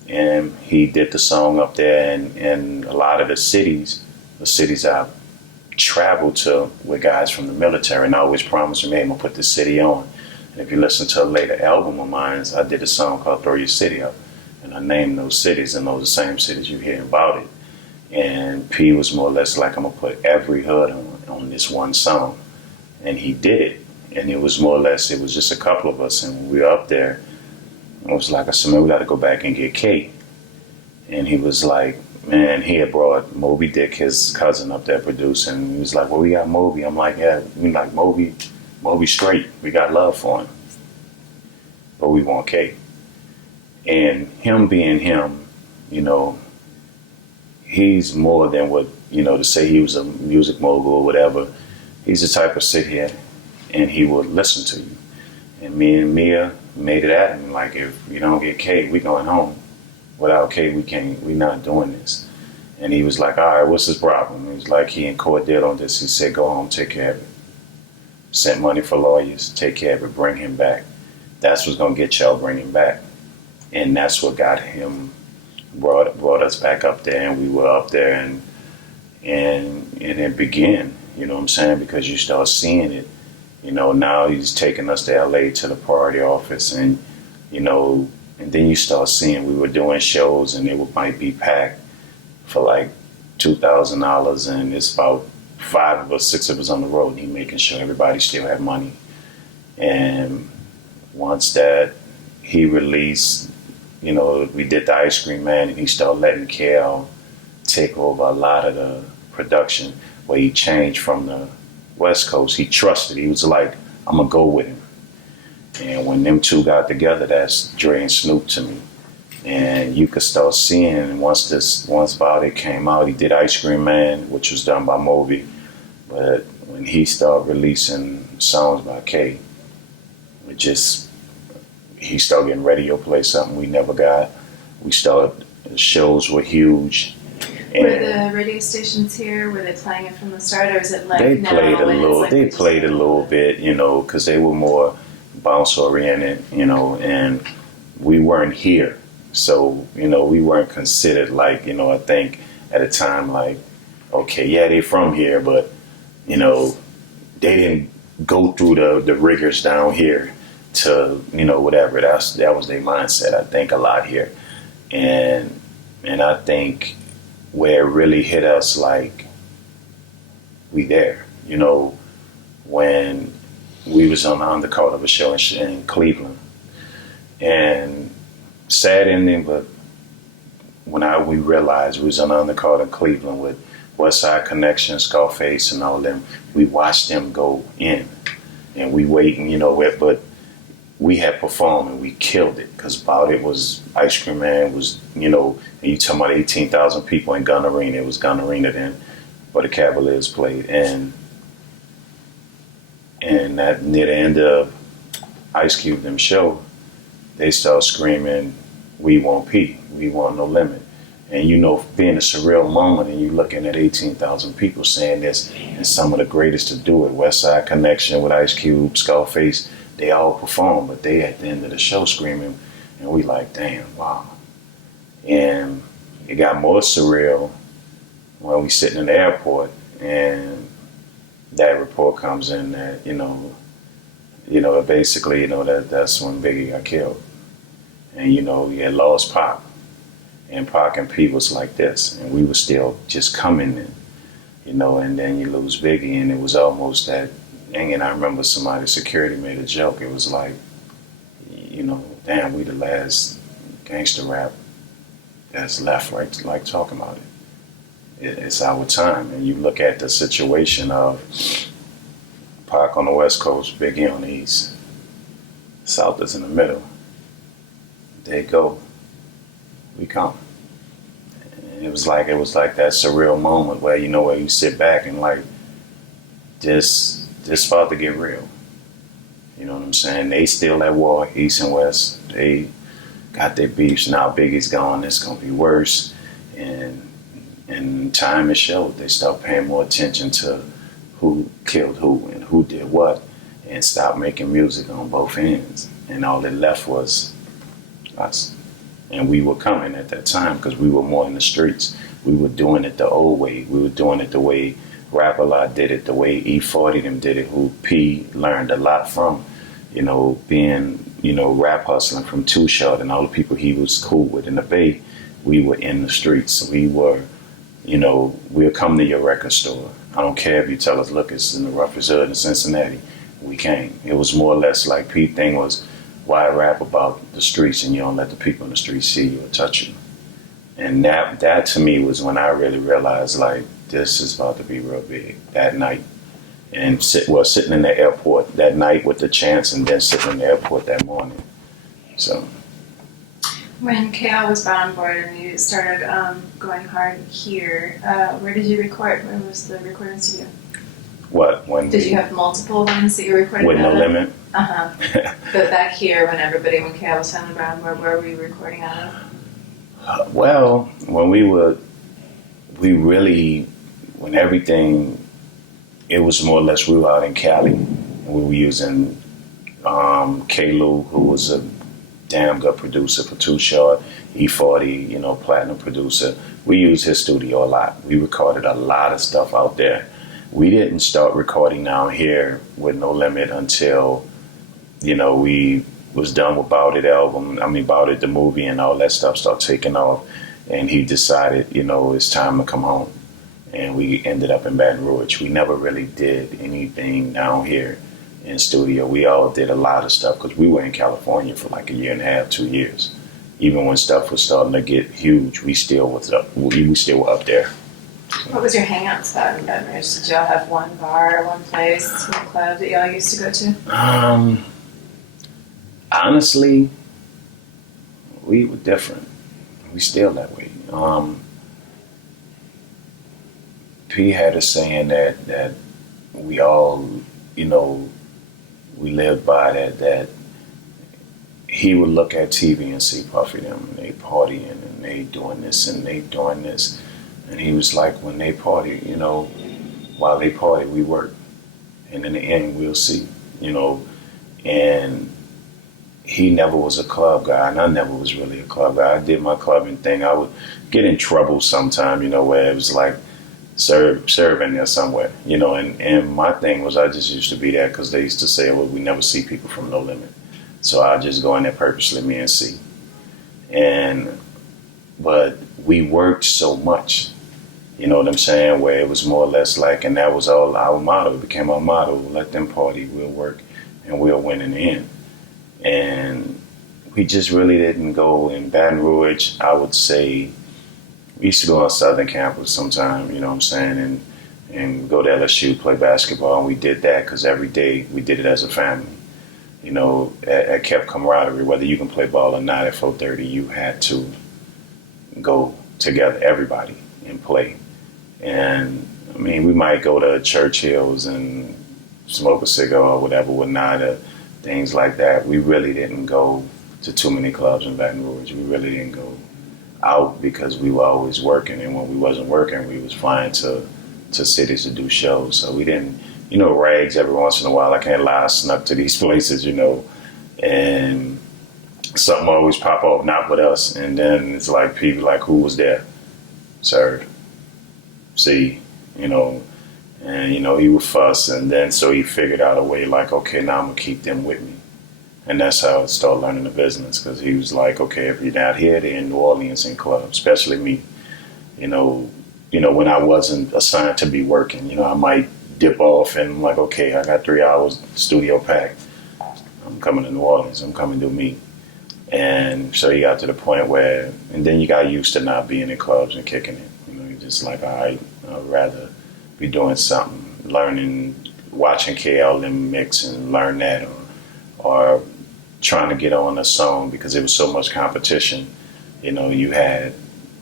and he did the song up there, and a lot of the cities I've traveled to with guys from the military, and I always promised him, hey, I'm going to put this city on. And if you listen to a later album of mine, I did a song called Throw Your City Up. And I named those cities, and those are the same cities you hear about it. And P was more or less like, I'm going to put every hood on this one song. And he did it. And it was more or less, it was just a couple of us. And when we were up there, it was like, I said, man, we got to go back and get K. And he was like, man, he had brought Moby Dick, his cousin, up there producing. He was like, well, we got Moby. I'm like, yeah, we like Moby straight. We got love for him. But we want K. And him being him, you know, he's more than what, you know, to say he was a music mogul or whatever. He's the type of sit here and he would listen to you. And me and Mia made it at him, like, if you don't get K, we going home. Without K, we not doing this. And he was like, all right, what's his problem? He was like, he in court did on this. He said, go home, take care of it. Sent money for lawyers, take care of it, bring him back. That's what's going to get y'all, bring him back. And that's what got him, brought us back up there, and we were up there, and it began, you know what I'm saying, because you start seeing it. You know, now he's taking us to LA to the party office, and, you know, and then you start seeing we were doing shows, and it might be packed for like $2,000, and it's about 5 of us, 6 of us on the road, and he making sure everybody still had money. And once that he released, you know, we did the Ice Cream Man, and he started letting Kel take over a lot of the production, where he changed from the West Coast. He trusted. He was like, I'm going to go with him. And when them two got together, that's Dre and Snoop to me. And you could start seeing, once Bout It came out, he did Ice Cream Man, which was done by Moby. But when he started releasing songs by K, he started getting radio play, something we never got. The shows were huge. Were the radio stations here, were they playing it from the start, or is it like they now? Played a little bit, you know, because they were more bounce oriented, you know, and we weren't here. So, we weren't considered like, I think at a time like, okay, yeah, they from here, but, they didn't go through the rigors down here to, whatever. That was their mindset, I think, a lot here. And I think where it really hit us, like, we there, when we was on the undercard of a show in Cleveland. And sad ending, but when we realized we was on the undercard in Cleveland with West Side Connection, Scarface, and all them, we watched them go in. And we waiting, but we had performed and we killed it, because Bout It was Ice Cream Man, was, and you talking about 18,000 people in Gun Arena. It was Gun Arena then, where the Cavaliers played. And that near the end of Ice Cube them show, they start screaming, "We want P, we want No Limit." And being a surreal moment, and you looking at 18,000 people saying this, and some of the greatest to do it, West Side Connection with Ice Cube, Scarface, they all perform, but they at the end of the show screaming, and we like, damn, wow. And it got more surreal when we sitting in the airport, and that report comes in that, basically, that's when Biggie got killed. And, he had lost Pac. And Pac and P was like this. And we were still just coming in, and then you lose Biggie. And it was almost that, and I remember somebody, security, made a joke. It was like, damn, we the last gangster rap that's left, right? Like, talking about it. It's our time. And you look at the situation of Pac on the West Coast, Biggie on the East. South is in the middle. They go. We come. And it was like that surreal moment where, where you sit back and like, this about to get real. You know what I'm saying? They still at war, East and West. They got their beefs. Now Biggie's gone, it's gonna be worse. And time has showed. They start paying more attention to who killed who and who did what, and stop making music on both ends. And all that left was us. And we were coming at that time because we were more in the streets. We were doing it the old way. We were doing it the way Rap-A-Lot did it, the way E40 them did it, who P learned a lot from, being, rap hustling from Too Short and all the people he was cool with in the Bay. We were in the streets. We were, we'll come to your record store. I don't care if you tell us, look, it's in the roughest hood in Cincinnati. We came. It was more or less like Pete thing was, why rap about the streets and you don't let the people in the streets see you or touch you? And that to me was when I really realized, like, this is about to be real big that night. And sitting in the airport that night with the chance, and then sitting in the airport that morning. So. When KL was brought on board and you started going hard here, where did you record? Where was the recording studio? What? Did you have multiple ones that you recorded? With No Limit? Uh-huh. But back here, when KL was finally brought on board, where were you recording out of? Well, when everything, it was more or less, we were out in Cali. And we were using K-Lou, who was a damn good producer for Too Short, E40, platinum producer. We used his studio a lot. We recorded a lot of stuff out there. We didn't start recording down here with No Limit until, we was done with Bout It album. Bout It, the movie, and all that stuff started taking off. And he decided, it's time to come home. And we ended up in Baton Rouge. We never really did anything down here in studio. We all did a lot of stuff because we were in California for like a year and a half, 2 years. Even when stuff was starting to get huge, we still were up there. What was your hangout spot in Baton Rouge? Did y'all have one bar, one place, one club that y'all used to go to? Honestly, we were different. We still that way. P had a saying that we all, we lived by that he would look at TV and see Puffy them, and they partying and they doing this and they doing this. And he was like, when they party, while they party, we work. And in the end, we'll see, And he never was a club guy, and I never was really a club guy. I did my clubbing thing. I would get in trouble sometime, where it was like serving there somewhere, and my thing was I just used to be there because they used to say, well, we never see people from No Limit. So I just go in there purposely, me and see. But we worked so much, you know what I'm saying, where it was more or less like, and that was all our motto. It became our motto: let them party, we'll work, and we'll win in the end. And we just really didn't go in Baton Rouge. I would say we used to go on Southern campus sometime, you know what I'm saying, and go to LSU, play basketball, and we did that because every day we did it as a family. It kept camaraderie. Whether you can play ball or not at 4:30, you had to go together, everybody, and play. And I mean, we might go to Churchill's and smoke a cigar or whatever, whatnot, or things like that. We really didn't go to too many clubs in Baton Rouge. We really didn't go out because we were always working, and when we wasn't working, we was flying to cities to do shows. So we didn't, rags every once in a while. I can't lie, I snuck to these places, and something always pop up, not with us. And then it's like people like, who was there? Serv. See, and he would fuss, and then so he figured out a way like, okay, now I'm gonna keep them with me. And that's how I started learning the business, because he was like, okay, if you're not here, they're in New Orleans in clubs, especially me. When I wasn't assigned to be working, I might dip off and I'm like, okay, I got 3 hours, studio packed. I'm coming to New Orleans. I'm coming to do me. And so he got to the point where, and then you got used to not being in clubs and kicking it. You're just like, all right, I'd rather be doing something, learning, watching KL and mix and learn that, or trying to get on a song because there was so much competition. You had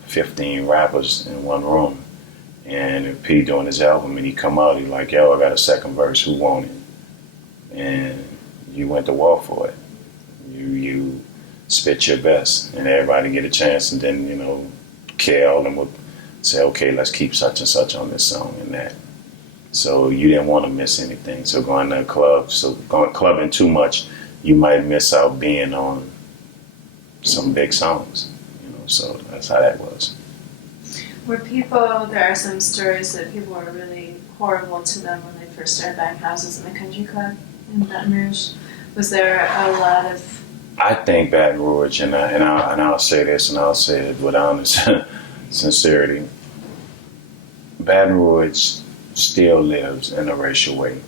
15 rappers in one room, and if P doing his album and he come out, he like, yo, I got a second verse, who want it? And you went to war for it. You spit your best, and everybody get a chance, and then KL and would say, okay, let's keep such and such on this song and that. So you didn't want to miss anything. So going to a club, going clubbing too much, you might miss out being on some big songs. So that's how that was. There are some stories that people were really horrible to them when they first started buying houses in the country club in Baton Rouge. Was there a lot of... I think Baton Rouge, and I'll say this, and I'll say it with honest sincerity, Baton Rouge still lives in a racial way.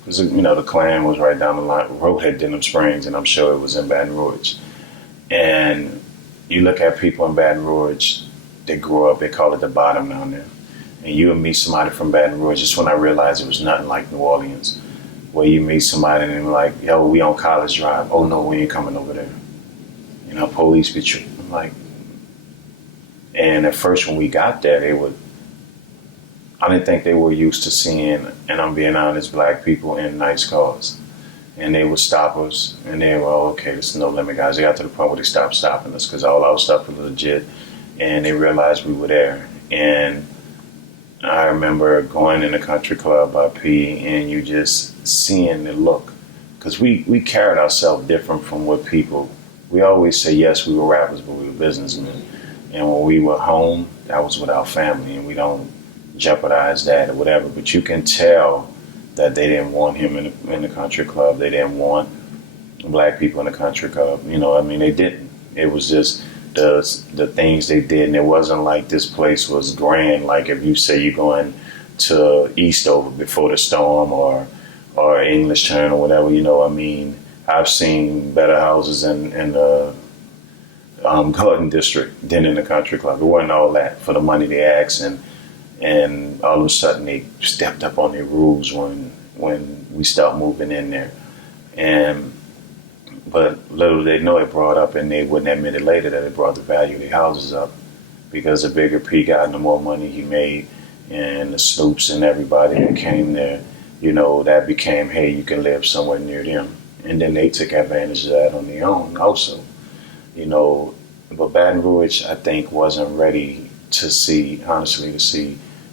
Because, the Klan was right down the line, road at Denham Springs, and I'm sure it was in Baton Rouge. And you look at people in Baton Rouge, they grew up, they call it the bottom down there. And you would meet somebody from Baton Rouge, just when I realized it was nothing like New Orleans, where you meet somebody and they're like, yo, we on College Drive. Oh no, we ain't coming over there. Police be I'm like, and at first when we got there, I didn't think they were used to seeing, and I'm being honest, black people in nice cars. And they would stop us, and they were, okay, this is No Limit guys. They got to the point where they stopped stopping us because all our stuff was legit, and they realized we were there. And I remember going in a country club by P, and you just seeing the look, because we carried ourselves different from what people. We always say, yes, we were rappers, but we were businessmen. And when we were home, that was with our family, and we don't jeopardize that or whatever. But you can tell that they didn't want him in the country club. They didn't want black people in the country club. They didn't. It was just the things they did, and it wasn't like this place was grand. Like if you say you're going to Eastover before the storm or English Town or whatever, I've seen better houses in the Garden District than in the country club. It wasn't all that for the money they asked, and all of a sudden they stepped up on their rules when we started moving in there. But little they know it brought up, and they wouldn't admit it later, that it brought the value of their houses up, because the bigger P got and the more money he made, and the Snoops and everybody that came there, that became, hey, you can live somewhere near them. And then they took advantage of that on their own also. But Baton Rouge, I think, wasn't ready to see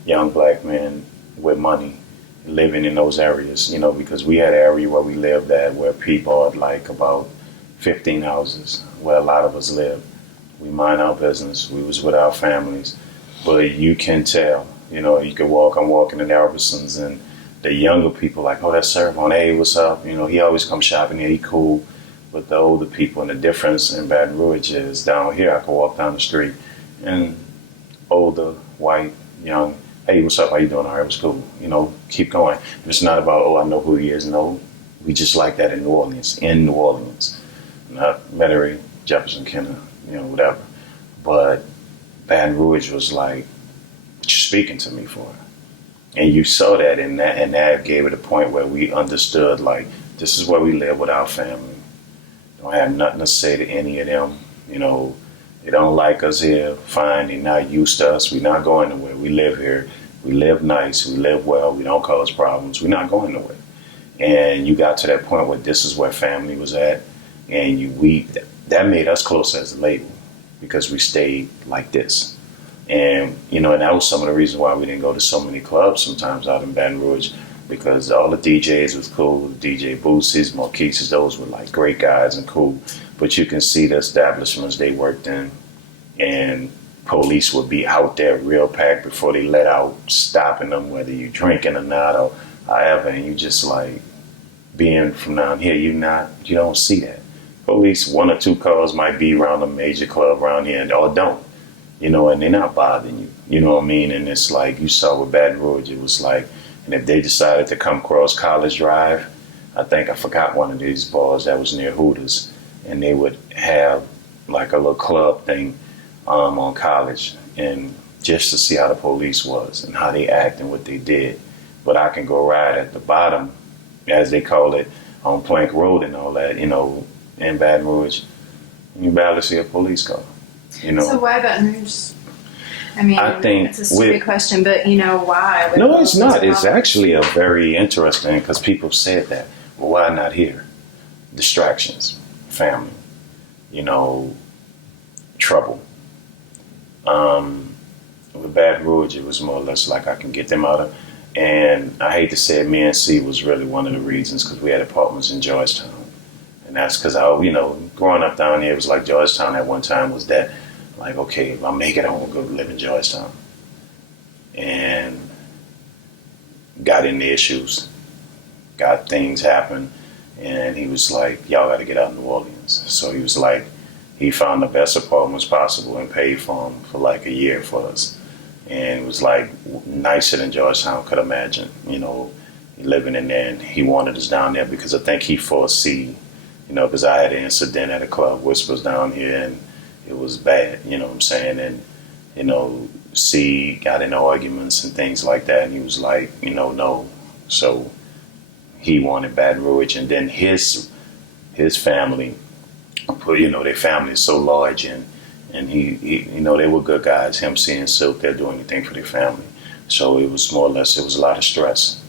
young black men with money living in those areas, because we had an area where we lived at where P bought like about 15 houses where a lot of us live. We mind our business. We was with our families. But you can tell, you could walk. I'm walking in Albertsons, and the younger people like, oh, that's Serv-On. Hey, what's up? He always comes shopping here. He cool. But the older people, and the difference in Baton Rouge is down here, I can walk down the street and older, white, young, hey, what's up? How you doing? All right, what's cool? Keep going. And it's not about, oh, I know who he is. No, we just like that in New Orleans. Not Metairie, Jefferson, Kenner, whatever. But Baton Rouge was like, what you speaking to me for? And you saw that, and that gave it a point where we understood, like, this is where we live with our family. Don't have nothing to say to any of them. They don't like us here. Fine, they're not used to us. We're not going nowhere. We live here. We live nice. We live well. We don't cause problems. We're not going nowhere. And you got to that point where this is where family was at, and that made us close as a label because we stayed like this. And and that was some of the reasons why we didn't go to so many clubs sometimes out in Baton Rouge, because all the DJs was cool. DJ Boosies, Marquises, those were like great guys and cool. But you can see the establishments they worked in, and police would be out there real packed before they let out, stopping them whether you drinking or not or however. And you just like, being from down here, you don't see that. Police, 1 or 2 cars might be around a major club around here, or don't, and they're not bothering you. You know what I mean? And it's like you saw with Baton Rouge, it was like, and if they decided to come across College Drive, I think I forgot one of these bars that was near Hooters, and they would have like a little club thing on College, and just to see how the police was and how they act and what they did. But I can go right at the bottom, as they call it, on Plank Road and all that, in Baton Rouge, you barely see a police car. So why Baton Rouge? I mean, I think it's a stupid question, but why? No, it's not. It's actually a very interesting, because people said that. Well, why not here? Distractions, family, trouble. With Baton Rouge, it was more or less like I can get them out of. And I hate to say it, me and C was really one of the reasons, because we had apartments in Georgetown. And that's because growing up down here, it was like Georgetown at one time was that, like, okay, if I make it, I want to go live in Georgetown. And got into issues, got things happen, and he was like, y'all got to get out of New Orleans. So he was like, he found the best apartments possible and paid for them for like a year for us. And it was like nicer than Georgetown could imagine, living in there. And he wanted us down there because I think he foresee, because I had an incident at a club, Whispers, down here, and it was bad, you know what I'm saying? And, C got into arguments and things like that, and he was like, no. So he wanted Baton Rouge, and then his family, their family is so large, and he they were good guys. Him, C, and Silkk, they'll do anything for their family. So it was more or less, it was a lot of stress,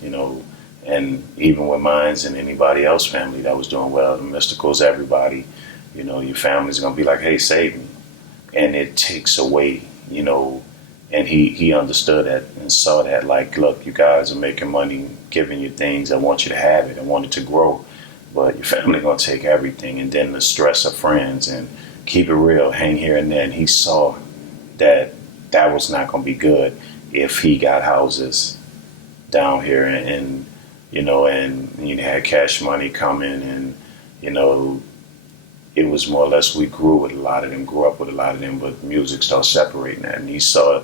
and even with mines and anybody else family that was doing well, the Mysticals, everybody, your family's gonna be like, hey, save me. And it takes away, and he understood that and saw that, like, look, you guys are making money, giving you things, I want you to have it, I want it to grow, but your family gonna take everything, and then the stress of friends, and keep it real, hang here and there. And he saw that was not gonna be good if he got houses down here, and you had cash money coming, and it was more or less, we grew with a lot of them, grew up with a lot of them, but music started separating that. And he saw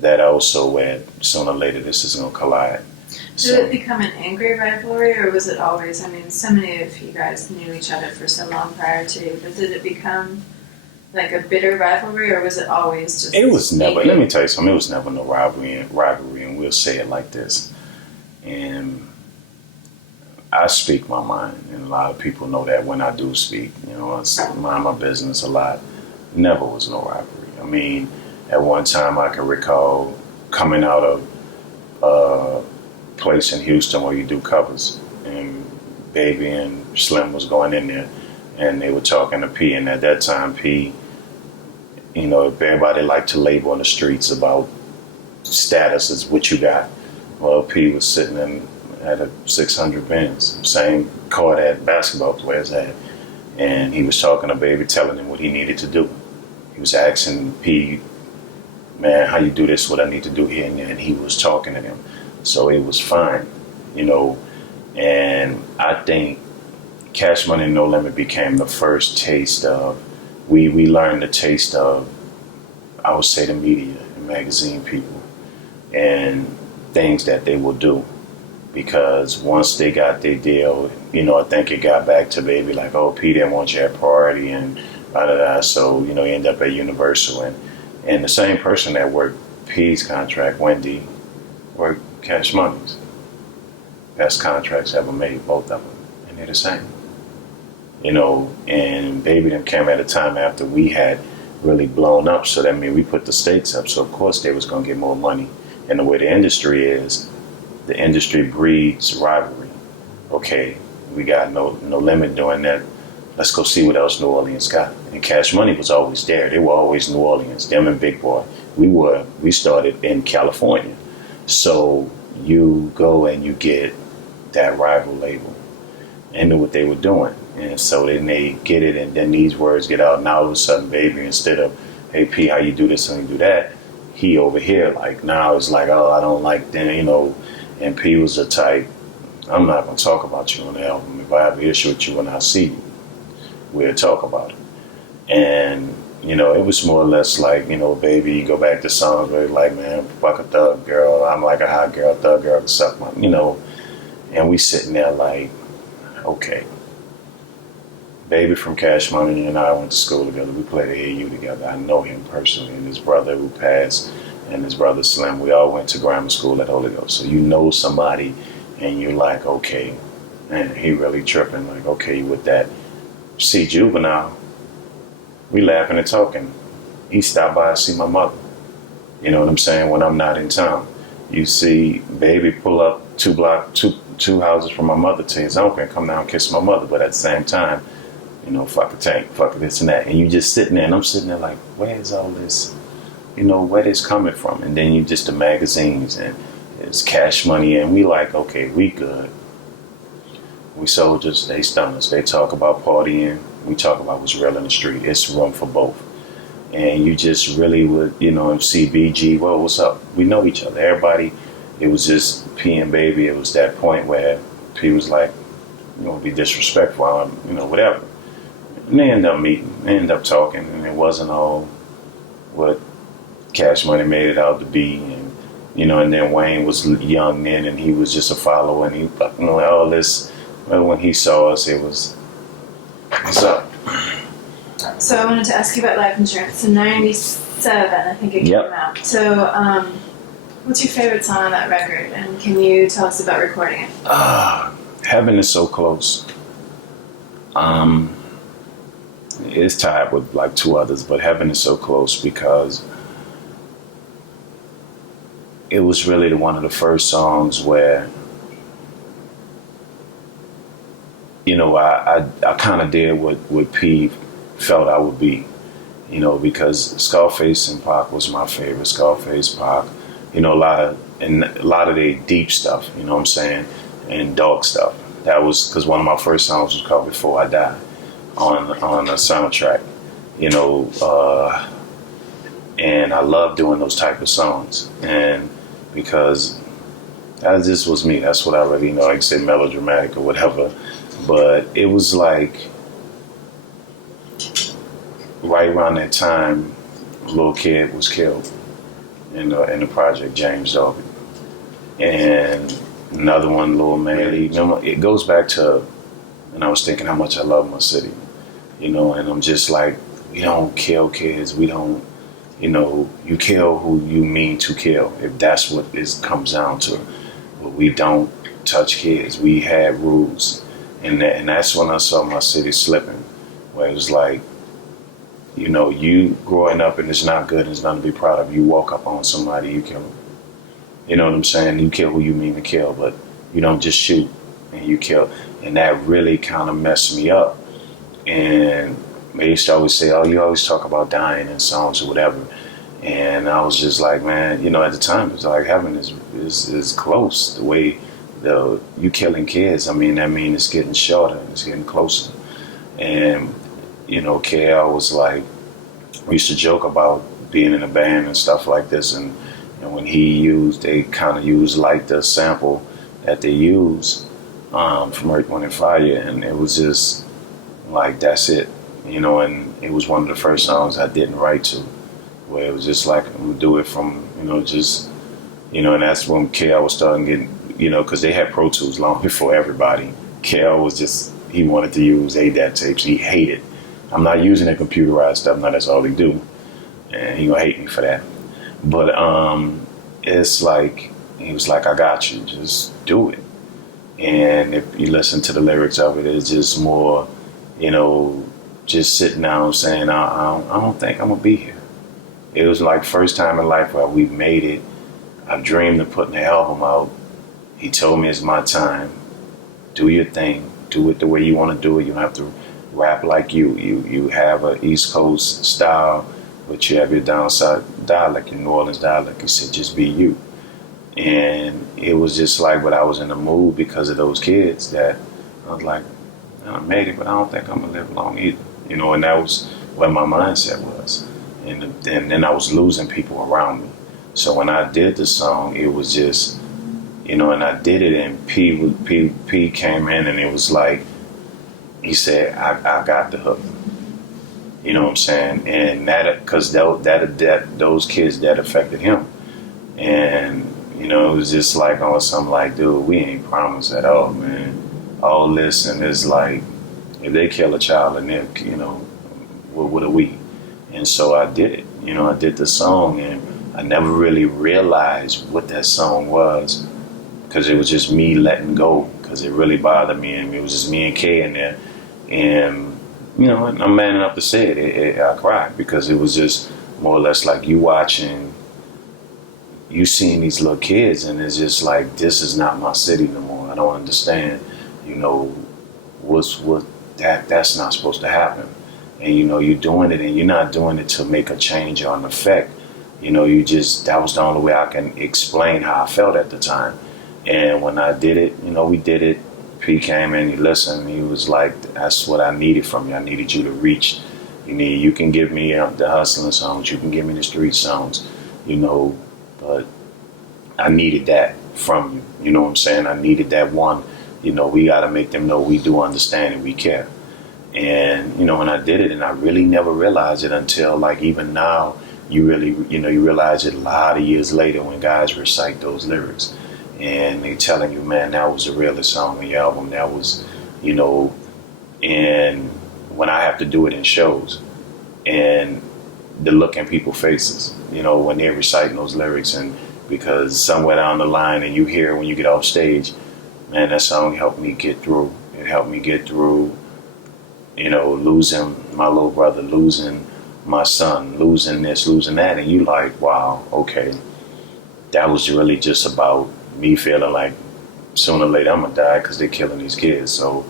that also, where sooner or later this is going to collide. Did it become an angry rivalry, or was it always, so many of you guys knew each other for so long prior to, but did it become like a bitter rivalry, or was it always just... It was never, let me tell you something, it was never no rivalry, and we'll say it like this. And I speak my mind, and a lot of people know that when I do speak. I mind my business a lot. Never was no rivalry. At one time I can recall coming out of a place in Houston where you do covers, and Baby and Slim was going in there, and they were talking to P, and at that time P, everybody liked to label on the streets about status is what you got. Well, P was sitting at a 600 Benz, same car that basketball players had. and he was talking to Baby, telling him what he needed to do. He was asking P, man, how you do this, what I need to do here and there, and he was talking to him. So it was fine, you know. And I think Cash Money No Limit became the first taste of, we learned the taste of, I would say, the media and magazine people and things that they will do. Because once they got their deal, you know, I think it got back to Baby like, oh, P didn't want you at Priority and da-da-da. So, you know, he ended up at Universal. And the same person that worked P's contract, Wendy, worked Cash Money's. Best contracts ever made, both of them. And they're the same. You know, and Baby them came at a time after we had really blown up. So that means we put the stakes up. So, of course, they was going to get more money. And the way the industry is, the industry breeds rivalry. Okay, we got no limit doing that. Let's go see what else New Orleans got. And Cash Money was always there. They were always New Orleans. Them and Big Boy. We started in California. So you go and you get that rival label and knew what they were doing. And so then they get it, and then these words get out. Now all of a sudden, Baby, instead of, hey P, how you do this and you do that, he over here like now it's like, oh, I don't like them, you know. And P was the type, I'm not going to talk about you on the album. If I have an issue with you when I see you, we'll talk about it. And, you know, it was more or less like, you know, Baby, you go back to songs where like, man, fuck a thug girl. I'm like a hot girl, thug girl can suck my, you know. And we sitting there like, okay. Baby from Cash Money and I went to school together. We played at AU together. I know him personally, and his brother who passed, and his brother Slim. We all went to grammar school at Holy Ghost. So you know somebody, and you're like, okay, man, he really tripping. Like, okay, with that. See Juvenile, we laughing and talking. He stopped by to see my mother. You know what I'm saying? When I'm not in town, you see Baby pull up two houses from my mother to his uncle and come down and kiss my mother. But at the same time, you know, fuck a tank, fuck this and that. And you just sitting there, and I'm sitting there like, where's all this, you know, where this coming from? And then you just the magazines, and it's Cash Money, and we like, okay, we good. We soldiers, they stunners. They talk about partying, we talk about what's real in the street. It's room for both. And you just really would, you know, see BG, well, what's up? We know each other. Everybody, it was just P and Baby. It was that point where P was like, you know, be disrespectful, you know, whatever. And they end up meeting, they end up talking, and it wasn't all what Cash Money made it out to be. And, you know, and then Wayne was young then, and he was just a follower, and he, you know, all this. Well, when he saw us, it was, what's up? So I wanted to ask you about life insurance. In '97, I think it came out. So, what's your favorite song on that record, and can you tell us about recording it? Heaven is So Close. It's tied with like two others, but Heaven is So Close because it was really one of the first songs where, you know, I kind of did what P felt I would be, you know, because Scarface and Pac was my favorite. Scarface, Pac, you know, a lot of the deep stuff, you know what I'm saying, and dark stuff. That was because one of my first songs was called Before I Die on a soundtrack, you know, and I love doing those type of songs, and because that just was me. That's what I really, you know, like I said, melodramatic or whatever, but it was like right around that time, a little kid was killed in the project, James Darby, and another one, Lil Manny. It goes back to, and I was thinking how much I love my city, you know, and I'm just like, we don't kill kids, we don't, you know, you kill who you mean to kill, if that's what it comes down to. But we don't touch kids. We had rules, and that's when I saw my city slipping, where it was like, you know, you growing up and it's not good and it's nothing to be proud of. You walk up on somebody, you kill them. You know what I'm saying? You kill who you mean to kill, but you don't just shoot and you kill. And that really kind of messed me up. And they used to always say, oh, you always talk about dying in songs or whatever. And I was just like, man, you know, at the time, it was like heaven is close. The way you killing kids, I mean, that means it's getting shorter and it's getting closer. And, KL was like, we used to joke about being in a band and stuff like this. And when they kind of used like the sample that they use from Earth, Wind, and Fire. And it was just like, that's it. And it was one of the first songs I didn't write to, where it was just like, we'll do it from, and that's when KL was starting getting, because they had Pro Tools long before everybody. KL was just, he wanted to use ADAT tapes. He hated. I'm not using that computerized stuff. Now that's all they do. And he gonna hate me for that. But it's like, he was like, I got you, just do it. And if you listen to the lyrics of it, it's just more, just sitting down saying, I don't think I'm gonna be here. It was like first time in life where we made it. I dreamed of putting the album out. He told me it's my time. Do your thing. Do it the way you want to do it. You don't have to rap like you. You have an East Coast style, but you have your down south dialect, your New Orleans dialect. He said, just be you. And it was just like, but I was in the mood because of those kids that I was like, I made it, but I don't think I'm going to live long either. And that was what my mindset was. And then I was losing people around me. So when I did the song, it was just, and I did it, and P came in, and it was like, he said, I got the hook. You know what I'm saying? And that, because those kids, that affected him. And, it was just like on something like, dude, we ain't promised at all, man. All this, and it's like, if they kill a child and then, what are we? And so I did it. I did the song, and I never really realized what that song was, because it was just me letting go, because it really bothered me, and it was just me and Kay in there. And, I'm man enough to say it. I cried, because it was just more or less like you seeing these little kids, and it's just like, this is not my city no more. I don't understand, that's not supposed to happen. And, you're doing it, and you're not doing it to make a change or an effect. That was the only way I can explain how I felt at the time. And when I did it, we did it. P came in, he listened, he was like, that's what I needed from you. I needed you to reach. You can give me the hustling songs, you can give me the street songs, but I needed that from you. You know what I'm saying? I needed that one. We got to make them know we do understand and we care. And, when I did it, and I really never realized it until, like, even now, you really, you realize it a lot of years later when guys recite those lyrics. And they telling you, man, that was the realest song on your album. That was, and when I have to do it in shows, and the look in people's faces, when they're reciting those lyrics, and because somewhere down the line, and you hear when you get off stage, man, that song helped me get through. It helped me get through, losing my little brother, losing my son, losing this, losing that. And you like, wow, okay, that was really just about me feeling like sooner or later I'm gonna die because they're killing these kids. So,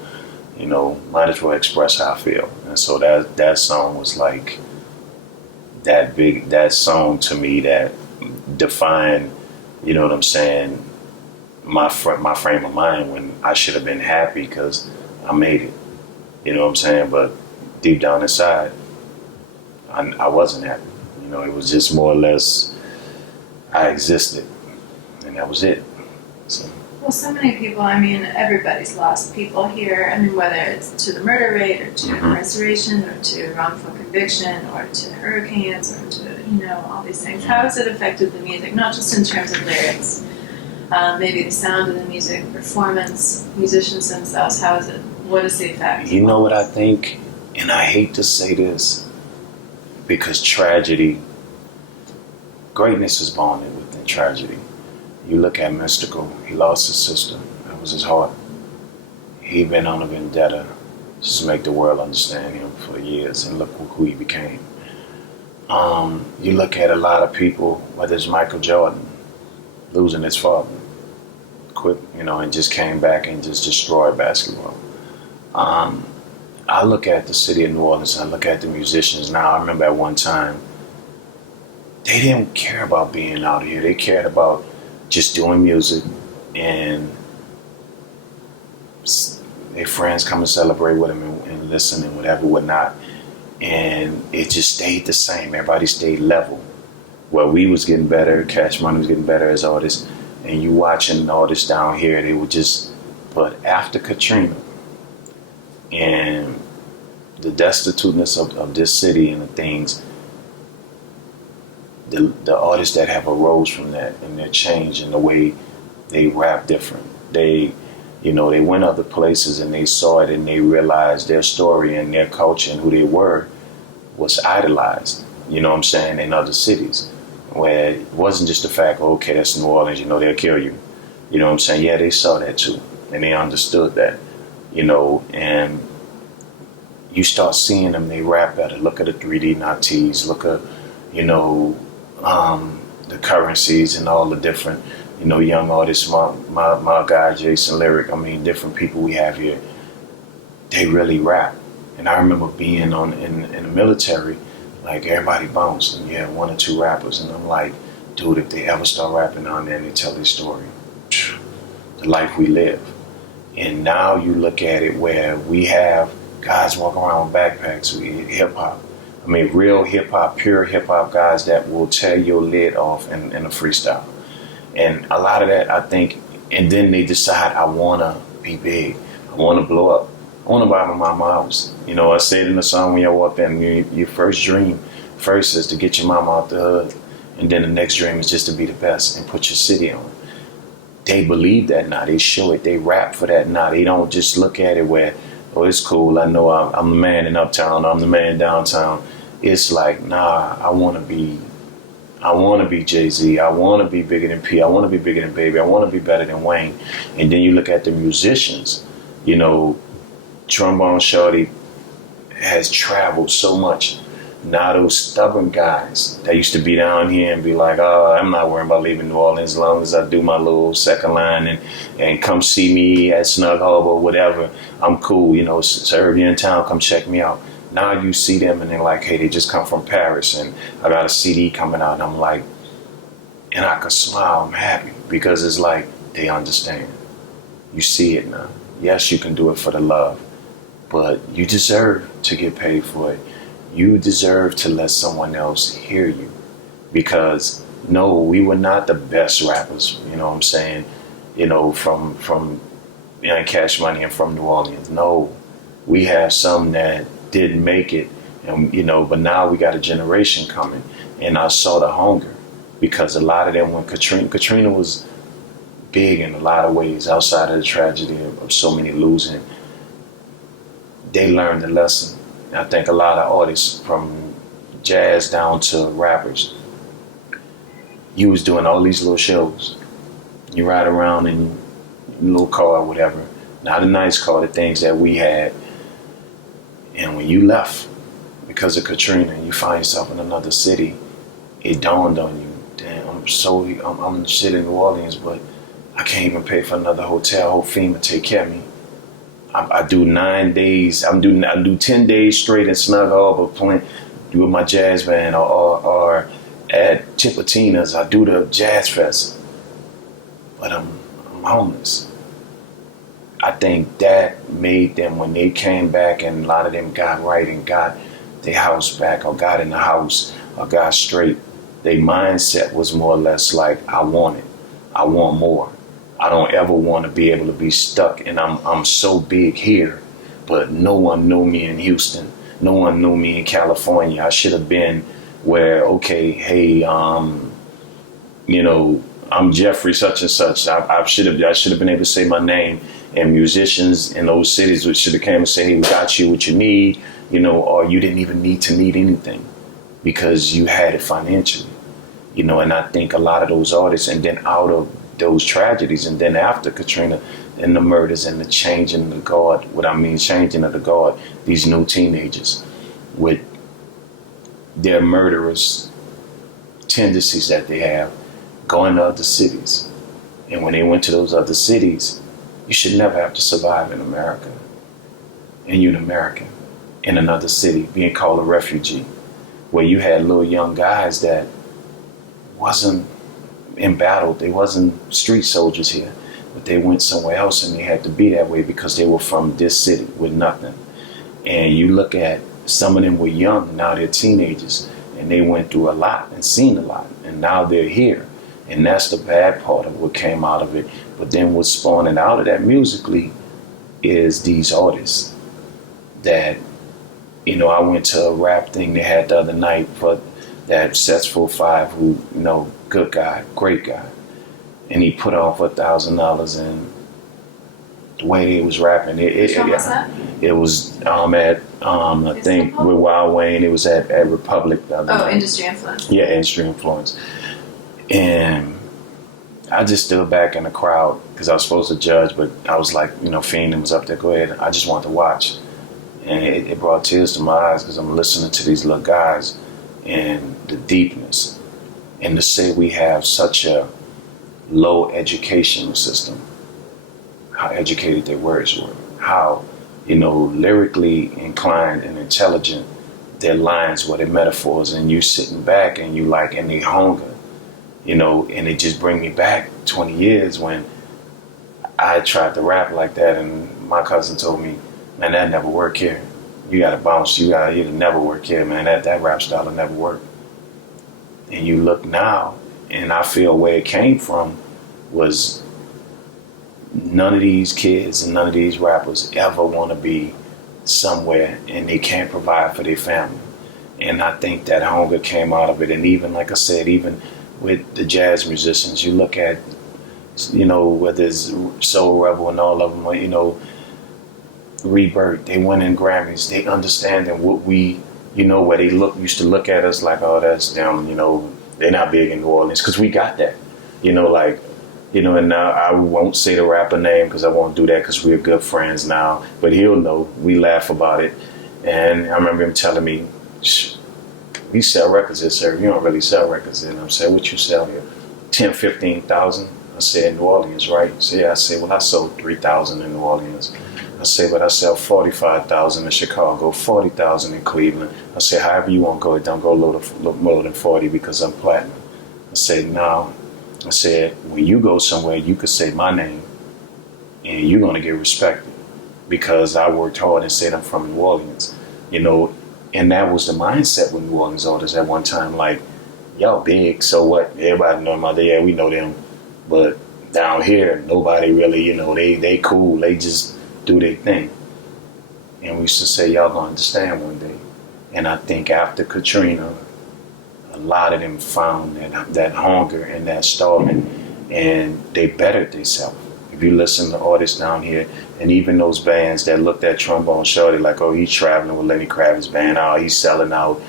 might as well express how I feel. And so that song was like that song to me that defined, what I'm saying, my frame of mind when I should have been happy because I made it. You know what I'm saying? But deep down inside, I wasn't happy. It was just more or less I existed, and that was it. So. Well, so many people, everybody's lost people here. Whether it's to the murder rate, or to incarceration, or to wrongful conviction, or to hurricanes, or to, all these things. How has it affected the music? Not just in terms of lyrics, maybe the sound of the music, performance, musicians themselves. What is the effect? You know what I think? And I hate to say this, because greatness is born within tragedy. You look at Mystical, he lost his sister. That was his heart. He been on a vendetta just to make the world understand him for years, and look who he became. You look at a lot of people, whether it's Michael Jordan, losing his father, quit, and just came back and just destroyed basketball. I look at the city of New Orleans, and I look at the musicians now. I remember at one time, they didn't care about being out here. They cared about just doing music, and their friends come and celebrate with them and listening, whatever, whatnot. And it just stayed the same. Everybody stayed level. Well, we was getting better, Cash Money was getting better as artists, and you watching artists down here, they were just, but after Katrina and the destituteness of this city and the things, the artists that have arose from that and their change in the way they rap different. They went other places and they saw it and they realized their story and their culture and who they were was idolized, you know what I'm saying, in other cities. Where it wasn't just the fact, okay, that's New Orleans, they'll kill you. You know what I'm saying? Yeah, they saw that too. And they understood that, and you start seeing them, they rap better. Look at the 3D Natis, look at, the currencies and all the different, young artists, my guy, Jason Lyric, different people we have here, they really rap. And I remember being in the military, like everybody bounced and you had one or two rappers and I'm like, dude, if they ever start rapping on there and they tell their story, the life we live. And now you look at it where we have guys walking around with backpacks with hip hop. Real hip hop, pure hip hop guys that will tear your lid off in a freestyle. And a lot of that, I think, and then they decide, I want to be big. I want to blow up. I want to buy my mama house. I said in the song when y'all walked in, your first dream first is to get your mama out the hood. And then the next dream is just to be the best and put your city on. They believe that now. They show it. They rap for that now. They don't just look at it where, oh, it's cool. I know I'm the man in Uptown. I'm the man downtown. It's like, nah, I want to be Jay-Z. I want to be bigger than P. I want to be bigger than Baby. I want to be better than Wayne. And then you look at the musicians, Trombone Shorty has traveled so much. Now those stubborn guys that used to be down here and be like, oh, I'm not worrying about leaving New Orleans as long as I do my little second line and come see me at Snug Harbor or whatever. I'm cool, Serve, you in town, come check me out. Now you see them and they're like, hey, they just come from Paris and I got a CD coming out. And I'm like, and I could smile, I'm happy because it's like they understand. You see it now. Yes, you can do it for the love, but you deserve to get paid for it. You deserve to let someone else hear you because no, we were not the best rappers, you know what I'm saying, from Cash Money and from New Orleans. No, we have some that didn't make it, and but now we got a generation coming, and I saw the hunger because a lot of them, when Katrina was big in a lot of ways outside of the tragedy of so many losing, they learned the lesson. I think a lot of artists from jazz down to rappers, you was doing all these little shows. You ride around in your little car or whatever, not a nice car, the things that we had. And when you left because of Katrina and you find yourself in another city, it dawned on you, damn, I'm shit in New Orleans, but I can't even pay for another hotel. I hope FEMA take care of me. I do 9 days. I do 10 days straight in Snug Harbor playing with my jazz band, or at Tipitina's. I do the jazz fest, but I'm homeless. I think that made them, when they came back, and a lot of them got right and got their house back, or got in the house, or got straight. Their mindset was more or less like, I want it. I want more. I don't ever want to be able to be stuck, and I'm so big here, but no one knew me in Houston. No one knew me in California. I should have been where, okay, hey, I'm Jeffrey such and such. I should have been able to say my name, and musicians in those cities should have came and say, hey, we got you what you need, or you didn't even need anything because you had it financially, and I think a lot of those artists, and then out of those tragedies, and then after Katrina and the murders and the changing of the guard, changing of the guard, these new teenagers with their murderous tendencies that they have, going to other cities. And when they went to those other cities, you should never have to survive in America. And you're an American in another city being called a refugee, where you had little young guys that wasn't in battle, they wasn't street soldiers here, but they went somewhere else and they had to be that way because they were from this city with nothing. And you look at some of them were young, now they're teenagers, and they went through a lot and seen a lot, and now they're here. And that's the bad part of what came out of it. But then what's spawning out of that musically is these artists that, you know, I went to a rap thing they had the other night for that Sets 45, who, you know, good guy, great guy. And he put on for $1,000, and the way he was rapping, it was at I think with Wild Wayne. It was at Republic the other night. Industry Influence. Yeah, Industry Influence. And I just stood back in the crowd because I was supposed to judge, but I was like, you know, Fiend was up there, go ahead. I just wanted to watch. And it brought tears to my eyes because I'm listening to these little guys and the deepness. And to say we have such a low educational system, how educated their words were, how, you know, lyrically inclined and intelligent their lines were, their metaphors, and you sitting back and you like, and they hunger, you know, and it just bring me back 20 years when I tried to rap like that, and my cousin told me, man, that never work here. You gotta bounce, it'll never work here, man. That rap style will never work. And you look now, and I feel where it came from was none of these kids and none of these rappers ever want to be somewhere and they can't provide for their family. And I think that hunger came out of it. And even, like I said, even with the jazz musicians, you look at, you know, whether it's Soul Rebel and all of them, you know, Rebirth, they win in Grammys. They understand that what we, you know, where they used to look at us like, oh, that's them, you know, they're not big in New Orleans, because we got that, you know, like, you know. And now I won't say the rapper name because I won't do that because we're good friends now, but he'll know. We laugh about it. And I remember him telling me, we sell records here, sir. You don't really sell records here. And I'm saying, what you sell here? 10, 15,000. I said, New Orleans, right? So yeah, I said, well, I sold 3,000 in New Orleans. I said, but I sell 45,000 in Chicago, 40,000 in Cleveland. I said, however you want to go, it don't go more than 40 because I'm platinum. I said, no. I said, when you go somewhere, you could say my name and you're going to get respected because I worked hard and said I'm from New Orleans, you know. And that was the mindset with New Orleans artists at one time, like, y'all big, so what? Everybody know them out there, yeah, we know them. But down here, nobody really, you know, they cool, they just do their thing. And we used to say, y'all gonna understand one day. And I think after Katrina, a lot of them found that hunger and that starving, and they bettered themselves. If you listen to artists down here, and even those bands that looked at Trombone Shorty like, oh, he's traveling with Lenny Kravitz's band, oh, he's selling out.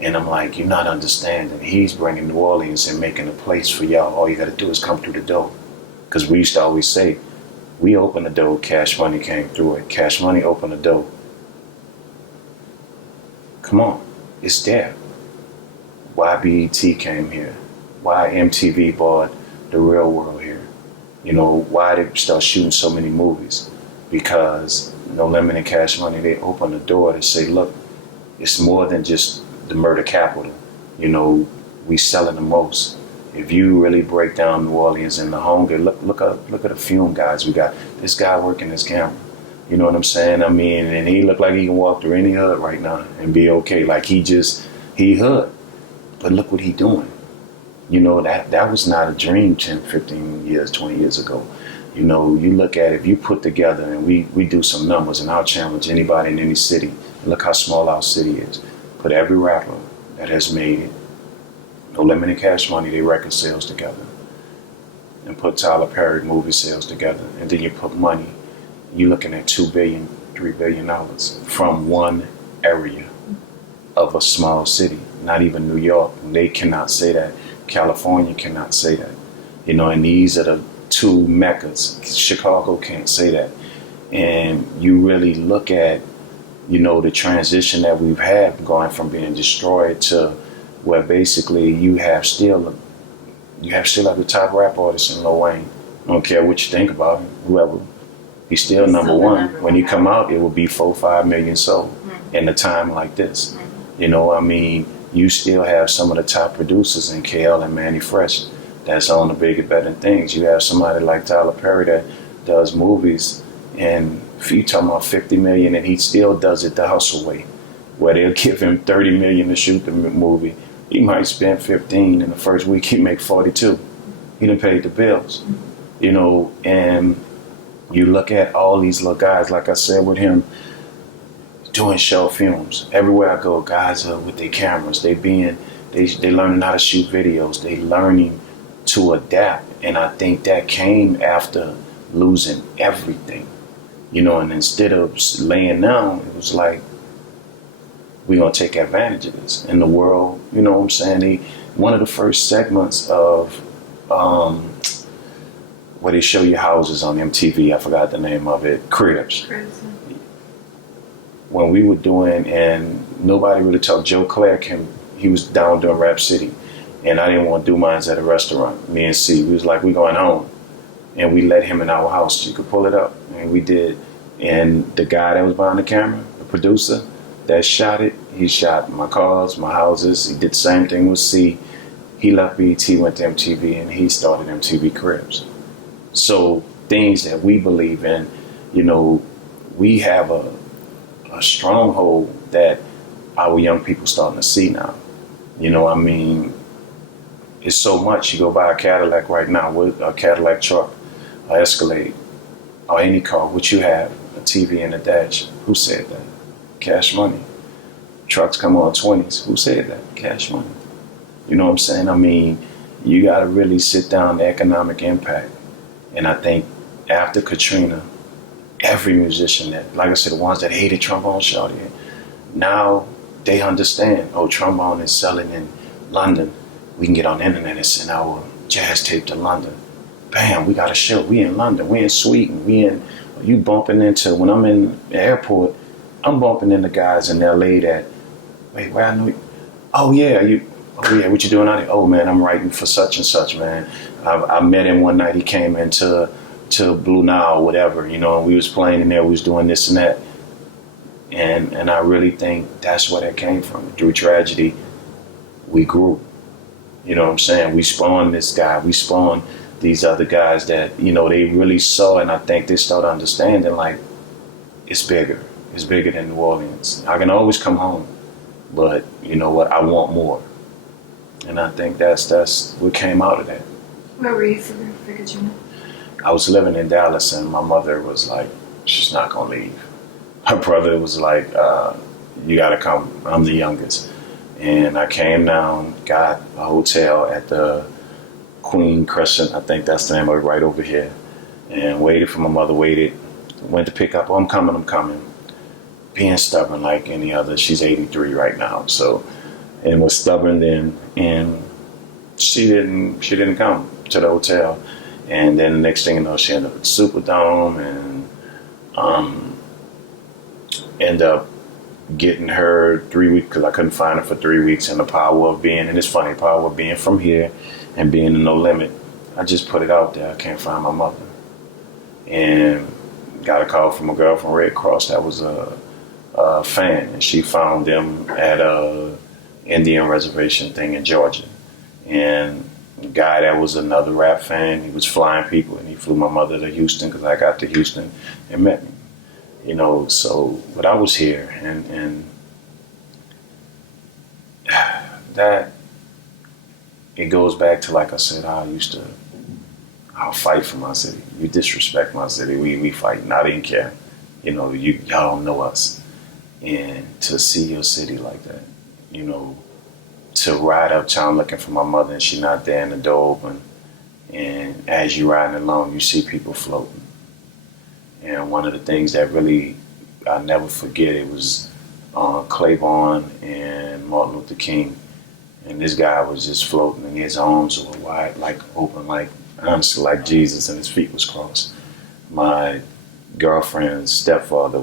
And I'm like, you're not understanding. He's bringing New Orleans and making a place for y'all. All you got to do is come through the door. Because we used to always say, we opened the door, Cash Money came through it. Cash Money opened the door. Come on, it's there. Why BET came here? Why MTV bought The Real World here? You know, why they start shooting so many movies? Because No Limit and Cash Money, they open the door to say, look, it's more than just the murder capital. You know, we selling the most. If you really break down New Orleans and the hunger, look at the Fume guys. We got this guy working his camera. You know what I'm saying? I mean, and he look like he can walk through any hood right now and be okay. Like he hood. But look what he doing. You know, that was not a dream 10, 15 years, 20 years ago. You know, you look at it, if you put together, and we do some numbers, and I'll challenge anybody in any city. Look how small our city is. Put every rapper that has made it, No Limit and Cash Money, they record sales together. And put Tyler Perry movie sales together. And then you put money. You're looking at $2 billion, $3 billion from one area of a small city. Not even New York. They cannot say that. California cannot say that. You know, and these are the two meccas. Chicago can't say that. And you really look at, you know, the transition that we've had going from being destroyed to where basically you have still like the top rap artist in Lil Wayne. I don't care what you think about him, whoever. He's still number one. When he come out, it will be 4-5 million sold in a time like this. You know, I mean, you still have some of the top producers in KL and Manny Fresh that's on the bigger, better things. You have somebody like Tyler Perry that does movies And if you talking about 50 million, and he still does it the hustle way, where they'll give him 30 million to shoot the movie. He might spend 15 in the first week. He make 42. He done paid the bills, you know. And you look at all these little guys, like I said, with him doing short films. Everywhere I go, guys are with their cameras. They learning how to shoot videos. They learning to adapt. And I think that came after losing everything, you know. And instead of laying down, it was like, we're going to take advantage of this. In the world, you know what I'm saying? One of the first segments of where they show you houses on MTV, I forgot the name of it, Cribs. When we were doing, and nobody really talked, Joe Claire he was down doing Rap City, and I didn't want to do mine at a restaurant. Me and C, we was like, we going home. And we let him in our house. You could pull it up. And we did. And the guy that was behind the camera, the producer, that shot it, he shot my cars, my houses. He did the same thing with C. He left BET, went to MTV, and he started MTV Cribs. So things that we believe in, you know, we have a stronghold that our young people starting to see now. You know, I mean, it's so much. You go buy a Cadillac right now, with a Cadillac truck, an Escalade, or any car, what you have, a TV and a dash. Who said that? Cash money. Trucks come on 20s. Who said that? Cash money. You know what I'm saying? I mean, you got to really sit down the economic impact. And I think after Katrina, every musician that, like I said, the ones that hated trombone shouted, now they understand, oh, trombone is selling in London. We can get on the internet and send our jazz tape to London. Bam, we got a show. We in London. We in Sweden. You bumping into, when I'm in the airport, I'm bumping into guys in LA that, wait, where I know you? Oh yeah, what you doing out here? Oh man, I'm writing for such and such, man. I met him one night. He came into Blue Nile or whatever, you know, and we was playing in there. We was doing this and that. And I really think that's where that came from. Through tragedy, we grew. You know what I'm saying? We spawned this guy. We spawned these other guys that, you know, they really saw, and I think they started understanding, like, it's bigger. It's bigger than New Orleans. I can always come home, but you know what? I want more. And I think that's what came out of that. Where were you for Katrina? I was living in Dallas, and my mother was like, she's not going to leave. Her brother was like, you got to come. I'm the youngest. And I came down, got a hotel at the Queen Crescent, I think that's the name of it, right over here, and waited for my mother, went to pick up, oh, I'm coming. Being stubborn like any other. She's 83 right now, so, and was stubborn then, and she didn't come to the hotel. And then the next thing you know, she ended up at the Superdome, and end up getting her 3 weeks, because I couldn't find her for 3 weeks. And the power of being, and it's funny, the power of being from here and being in No Limit, I just put it out there. I can't find my mother. And got a call from a girl from Red Cross that was a fan, and she found them at a Indian reservation thing in Georgia. And the guy that was another rap fan, he was flying people, and he flew my mother to Houston, because I got to Houston and met me. You know, so, but I was here, and that, it goes back to, like I said, I'll fight for my city. You disrespect my city, we fight, and I didn't care. You know, y'all don't know us. And to see your city like that, you know, to ride uptown looking for my mother and she not there and the door open, and as you riding along, you see people floating. And one of the things that really, I'll never forget, it was Claiborne and Martin Luther King. And this guy was just floating, and his arms were wide, like open, like, honestly, like Jesus, and his feet was crossed. My girlfriend's stepfather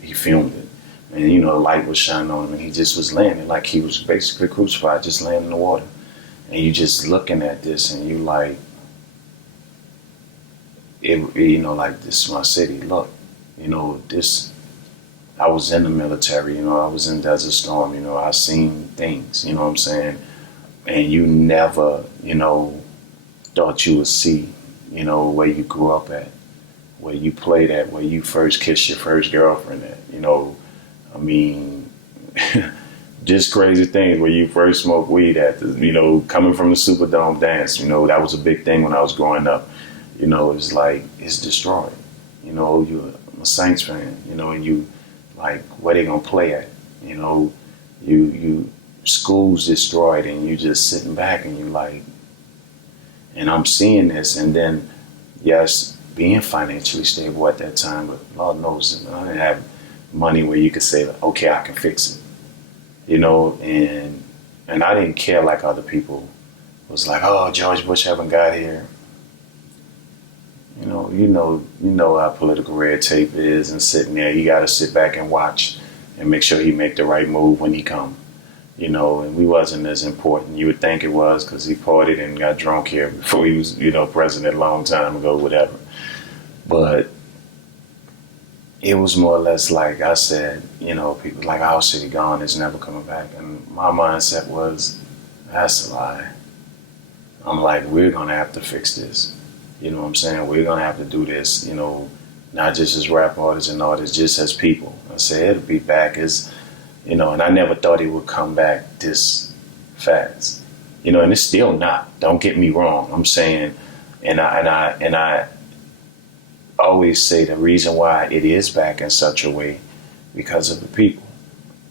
he filmed it. And, you know, the light was shining on him, and he just was landing like he was basically crucified, just laying in the water. And you just looking at this, and you like, you know, like, this is my city. Look, you know, this, I was in the military, you know, I was in Desert Storm, you know, I seen things, you know what I'm saying? And you never, you know, thought you would see, you know, where you grew up at. where you played at, where you first kissed your first girlfriend at. You know, I mean, just crazy things where you first smoked weed at. You know, coming from the Superdome dance. You know, that was a big thing when I was growing up. You know, it's like it's destroyed. You know, you're a Saints fan. You know, and you like where they gonna play at. You know, you school's destroyed, and you just sitting back and you like, and I'm seeing this, and then yes, being financially stable at that time, but Lord knows I didn't have money where you could say, okay, I can fix it. You know, and I didn't care like other people was like, oh, George Bush haven't got here. You know how political red tape is, and sitting there, you got to sit back and watch and make sure he make the right move when he come. You know, and we wasn't as important. You would think it was because he partied and got drunk here before he was, you know, president a long time ago, whatever. But it was more or less like I said, you know, people like our city gone, it's never coming back. And my mindset was, that's a lie. I'm like, we're going to have to fix this. You know what I'm saying? We're going to have to do this, you know, not just as rap artists and artists, just as people. I said, it'll be back as, you know, and I never thought it would come back this fast. You know, and it's still not. Don't get me wrong. I'm saying, and I always say the reason why it is back in such a way because of the people,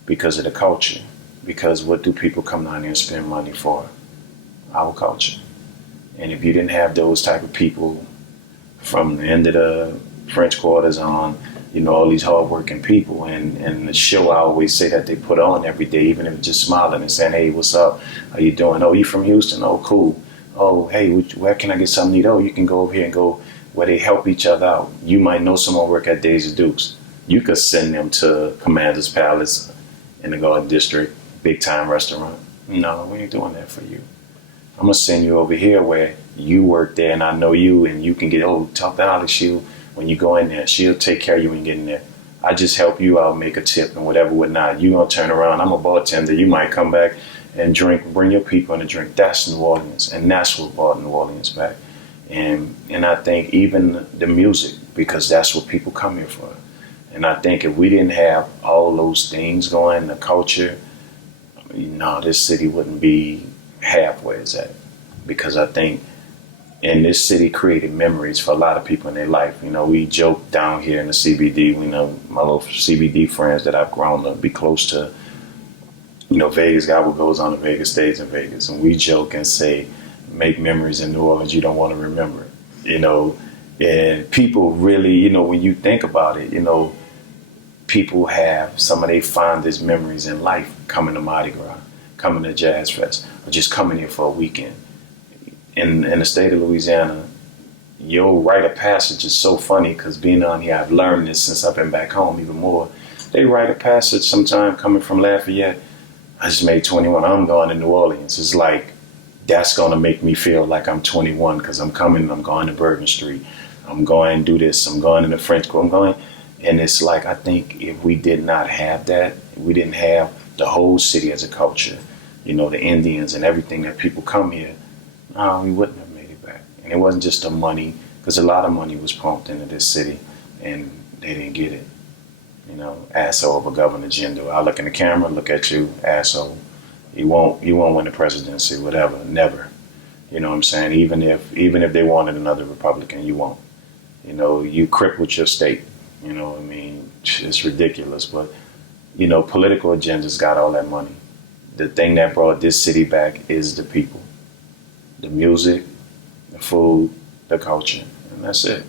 because of the culture, because what do people come down here and spend money for? Our culture. And if you didn't have those type of people from the end of the French Quarters on, you know, all these hardworking people, and the show I always say that they put on every day, even if it's just smiling and saying, hey, what's up? How you doing? Oh, you from Houston? Oh, cool. Oh, hey, where can I get something to eat? Oh, you can go over here and go where they help each other out. You might know someone work at Daisy Dukes. You could send them to Commander's Palace in the Garden District, big time restaurant. No, we ain't doing that for you. I'm going to send you over here where you work there and I know you, and you can get, talk to Alex, when you go in there, she'll take care of you when you get in there. I just help you out, make a tip and whatever, whatnot. You going to turn around. I'm a bartender. You might come back and drink, bring your people in a drink. That's New Orleans. And that's what brought New Orleans back. And I think even the music, because that's what people come here for. And I think if we didn't have all those things going, the culture, no, this city wouldn't be halfway as that. Because I think in this city created memories for a lot of people in their life. You know, we joke down here in the CBD. We know my little CBD friends that I've grown to be close to. You know, Vegas got what goes on in Vegas stays in Vegas. And we joke and say, make memories in New Orleans you don't want to remember it. You know, and people really, you know, when you think about it, you know, people have some of their fondest memories in life coming to Mardi Gras, coming to Jazz Fest, or just coming here for a weekend. In the state of Louisiana, your rite of passage is so funny because being on here, I've learned this since I've been back home even more. They rite of passage sometime coming from Lafayette. I just made 21. I'm going to New Orleans. It's like, that's going to make me feel like I'm 21 because I'm coming, I'm going to Bourbon Street. I'm going to do this. I'm going to the French Quarter. I'm going. And it's like, I think if we did not have that, if we didn't have the whole city as a culture, you know, the Indians and everything that people come here, we wouldn't have made it back. And it wasn't just the money, because a lot of money was pumped into this city, and they didn't get it. You know, asshole of a Governor Jindal. I look in the camera, look at you, asshole. You won't win the presidency, whatever, never. You know what I'm saying? Even if they wanted another Republican, you won't. You know, you crippled your state. You know what I mean? It's ridiculous, but, you know, political agendas got all that money. The thing that brought this city back is the people. The music, the food, the culture, and that's it.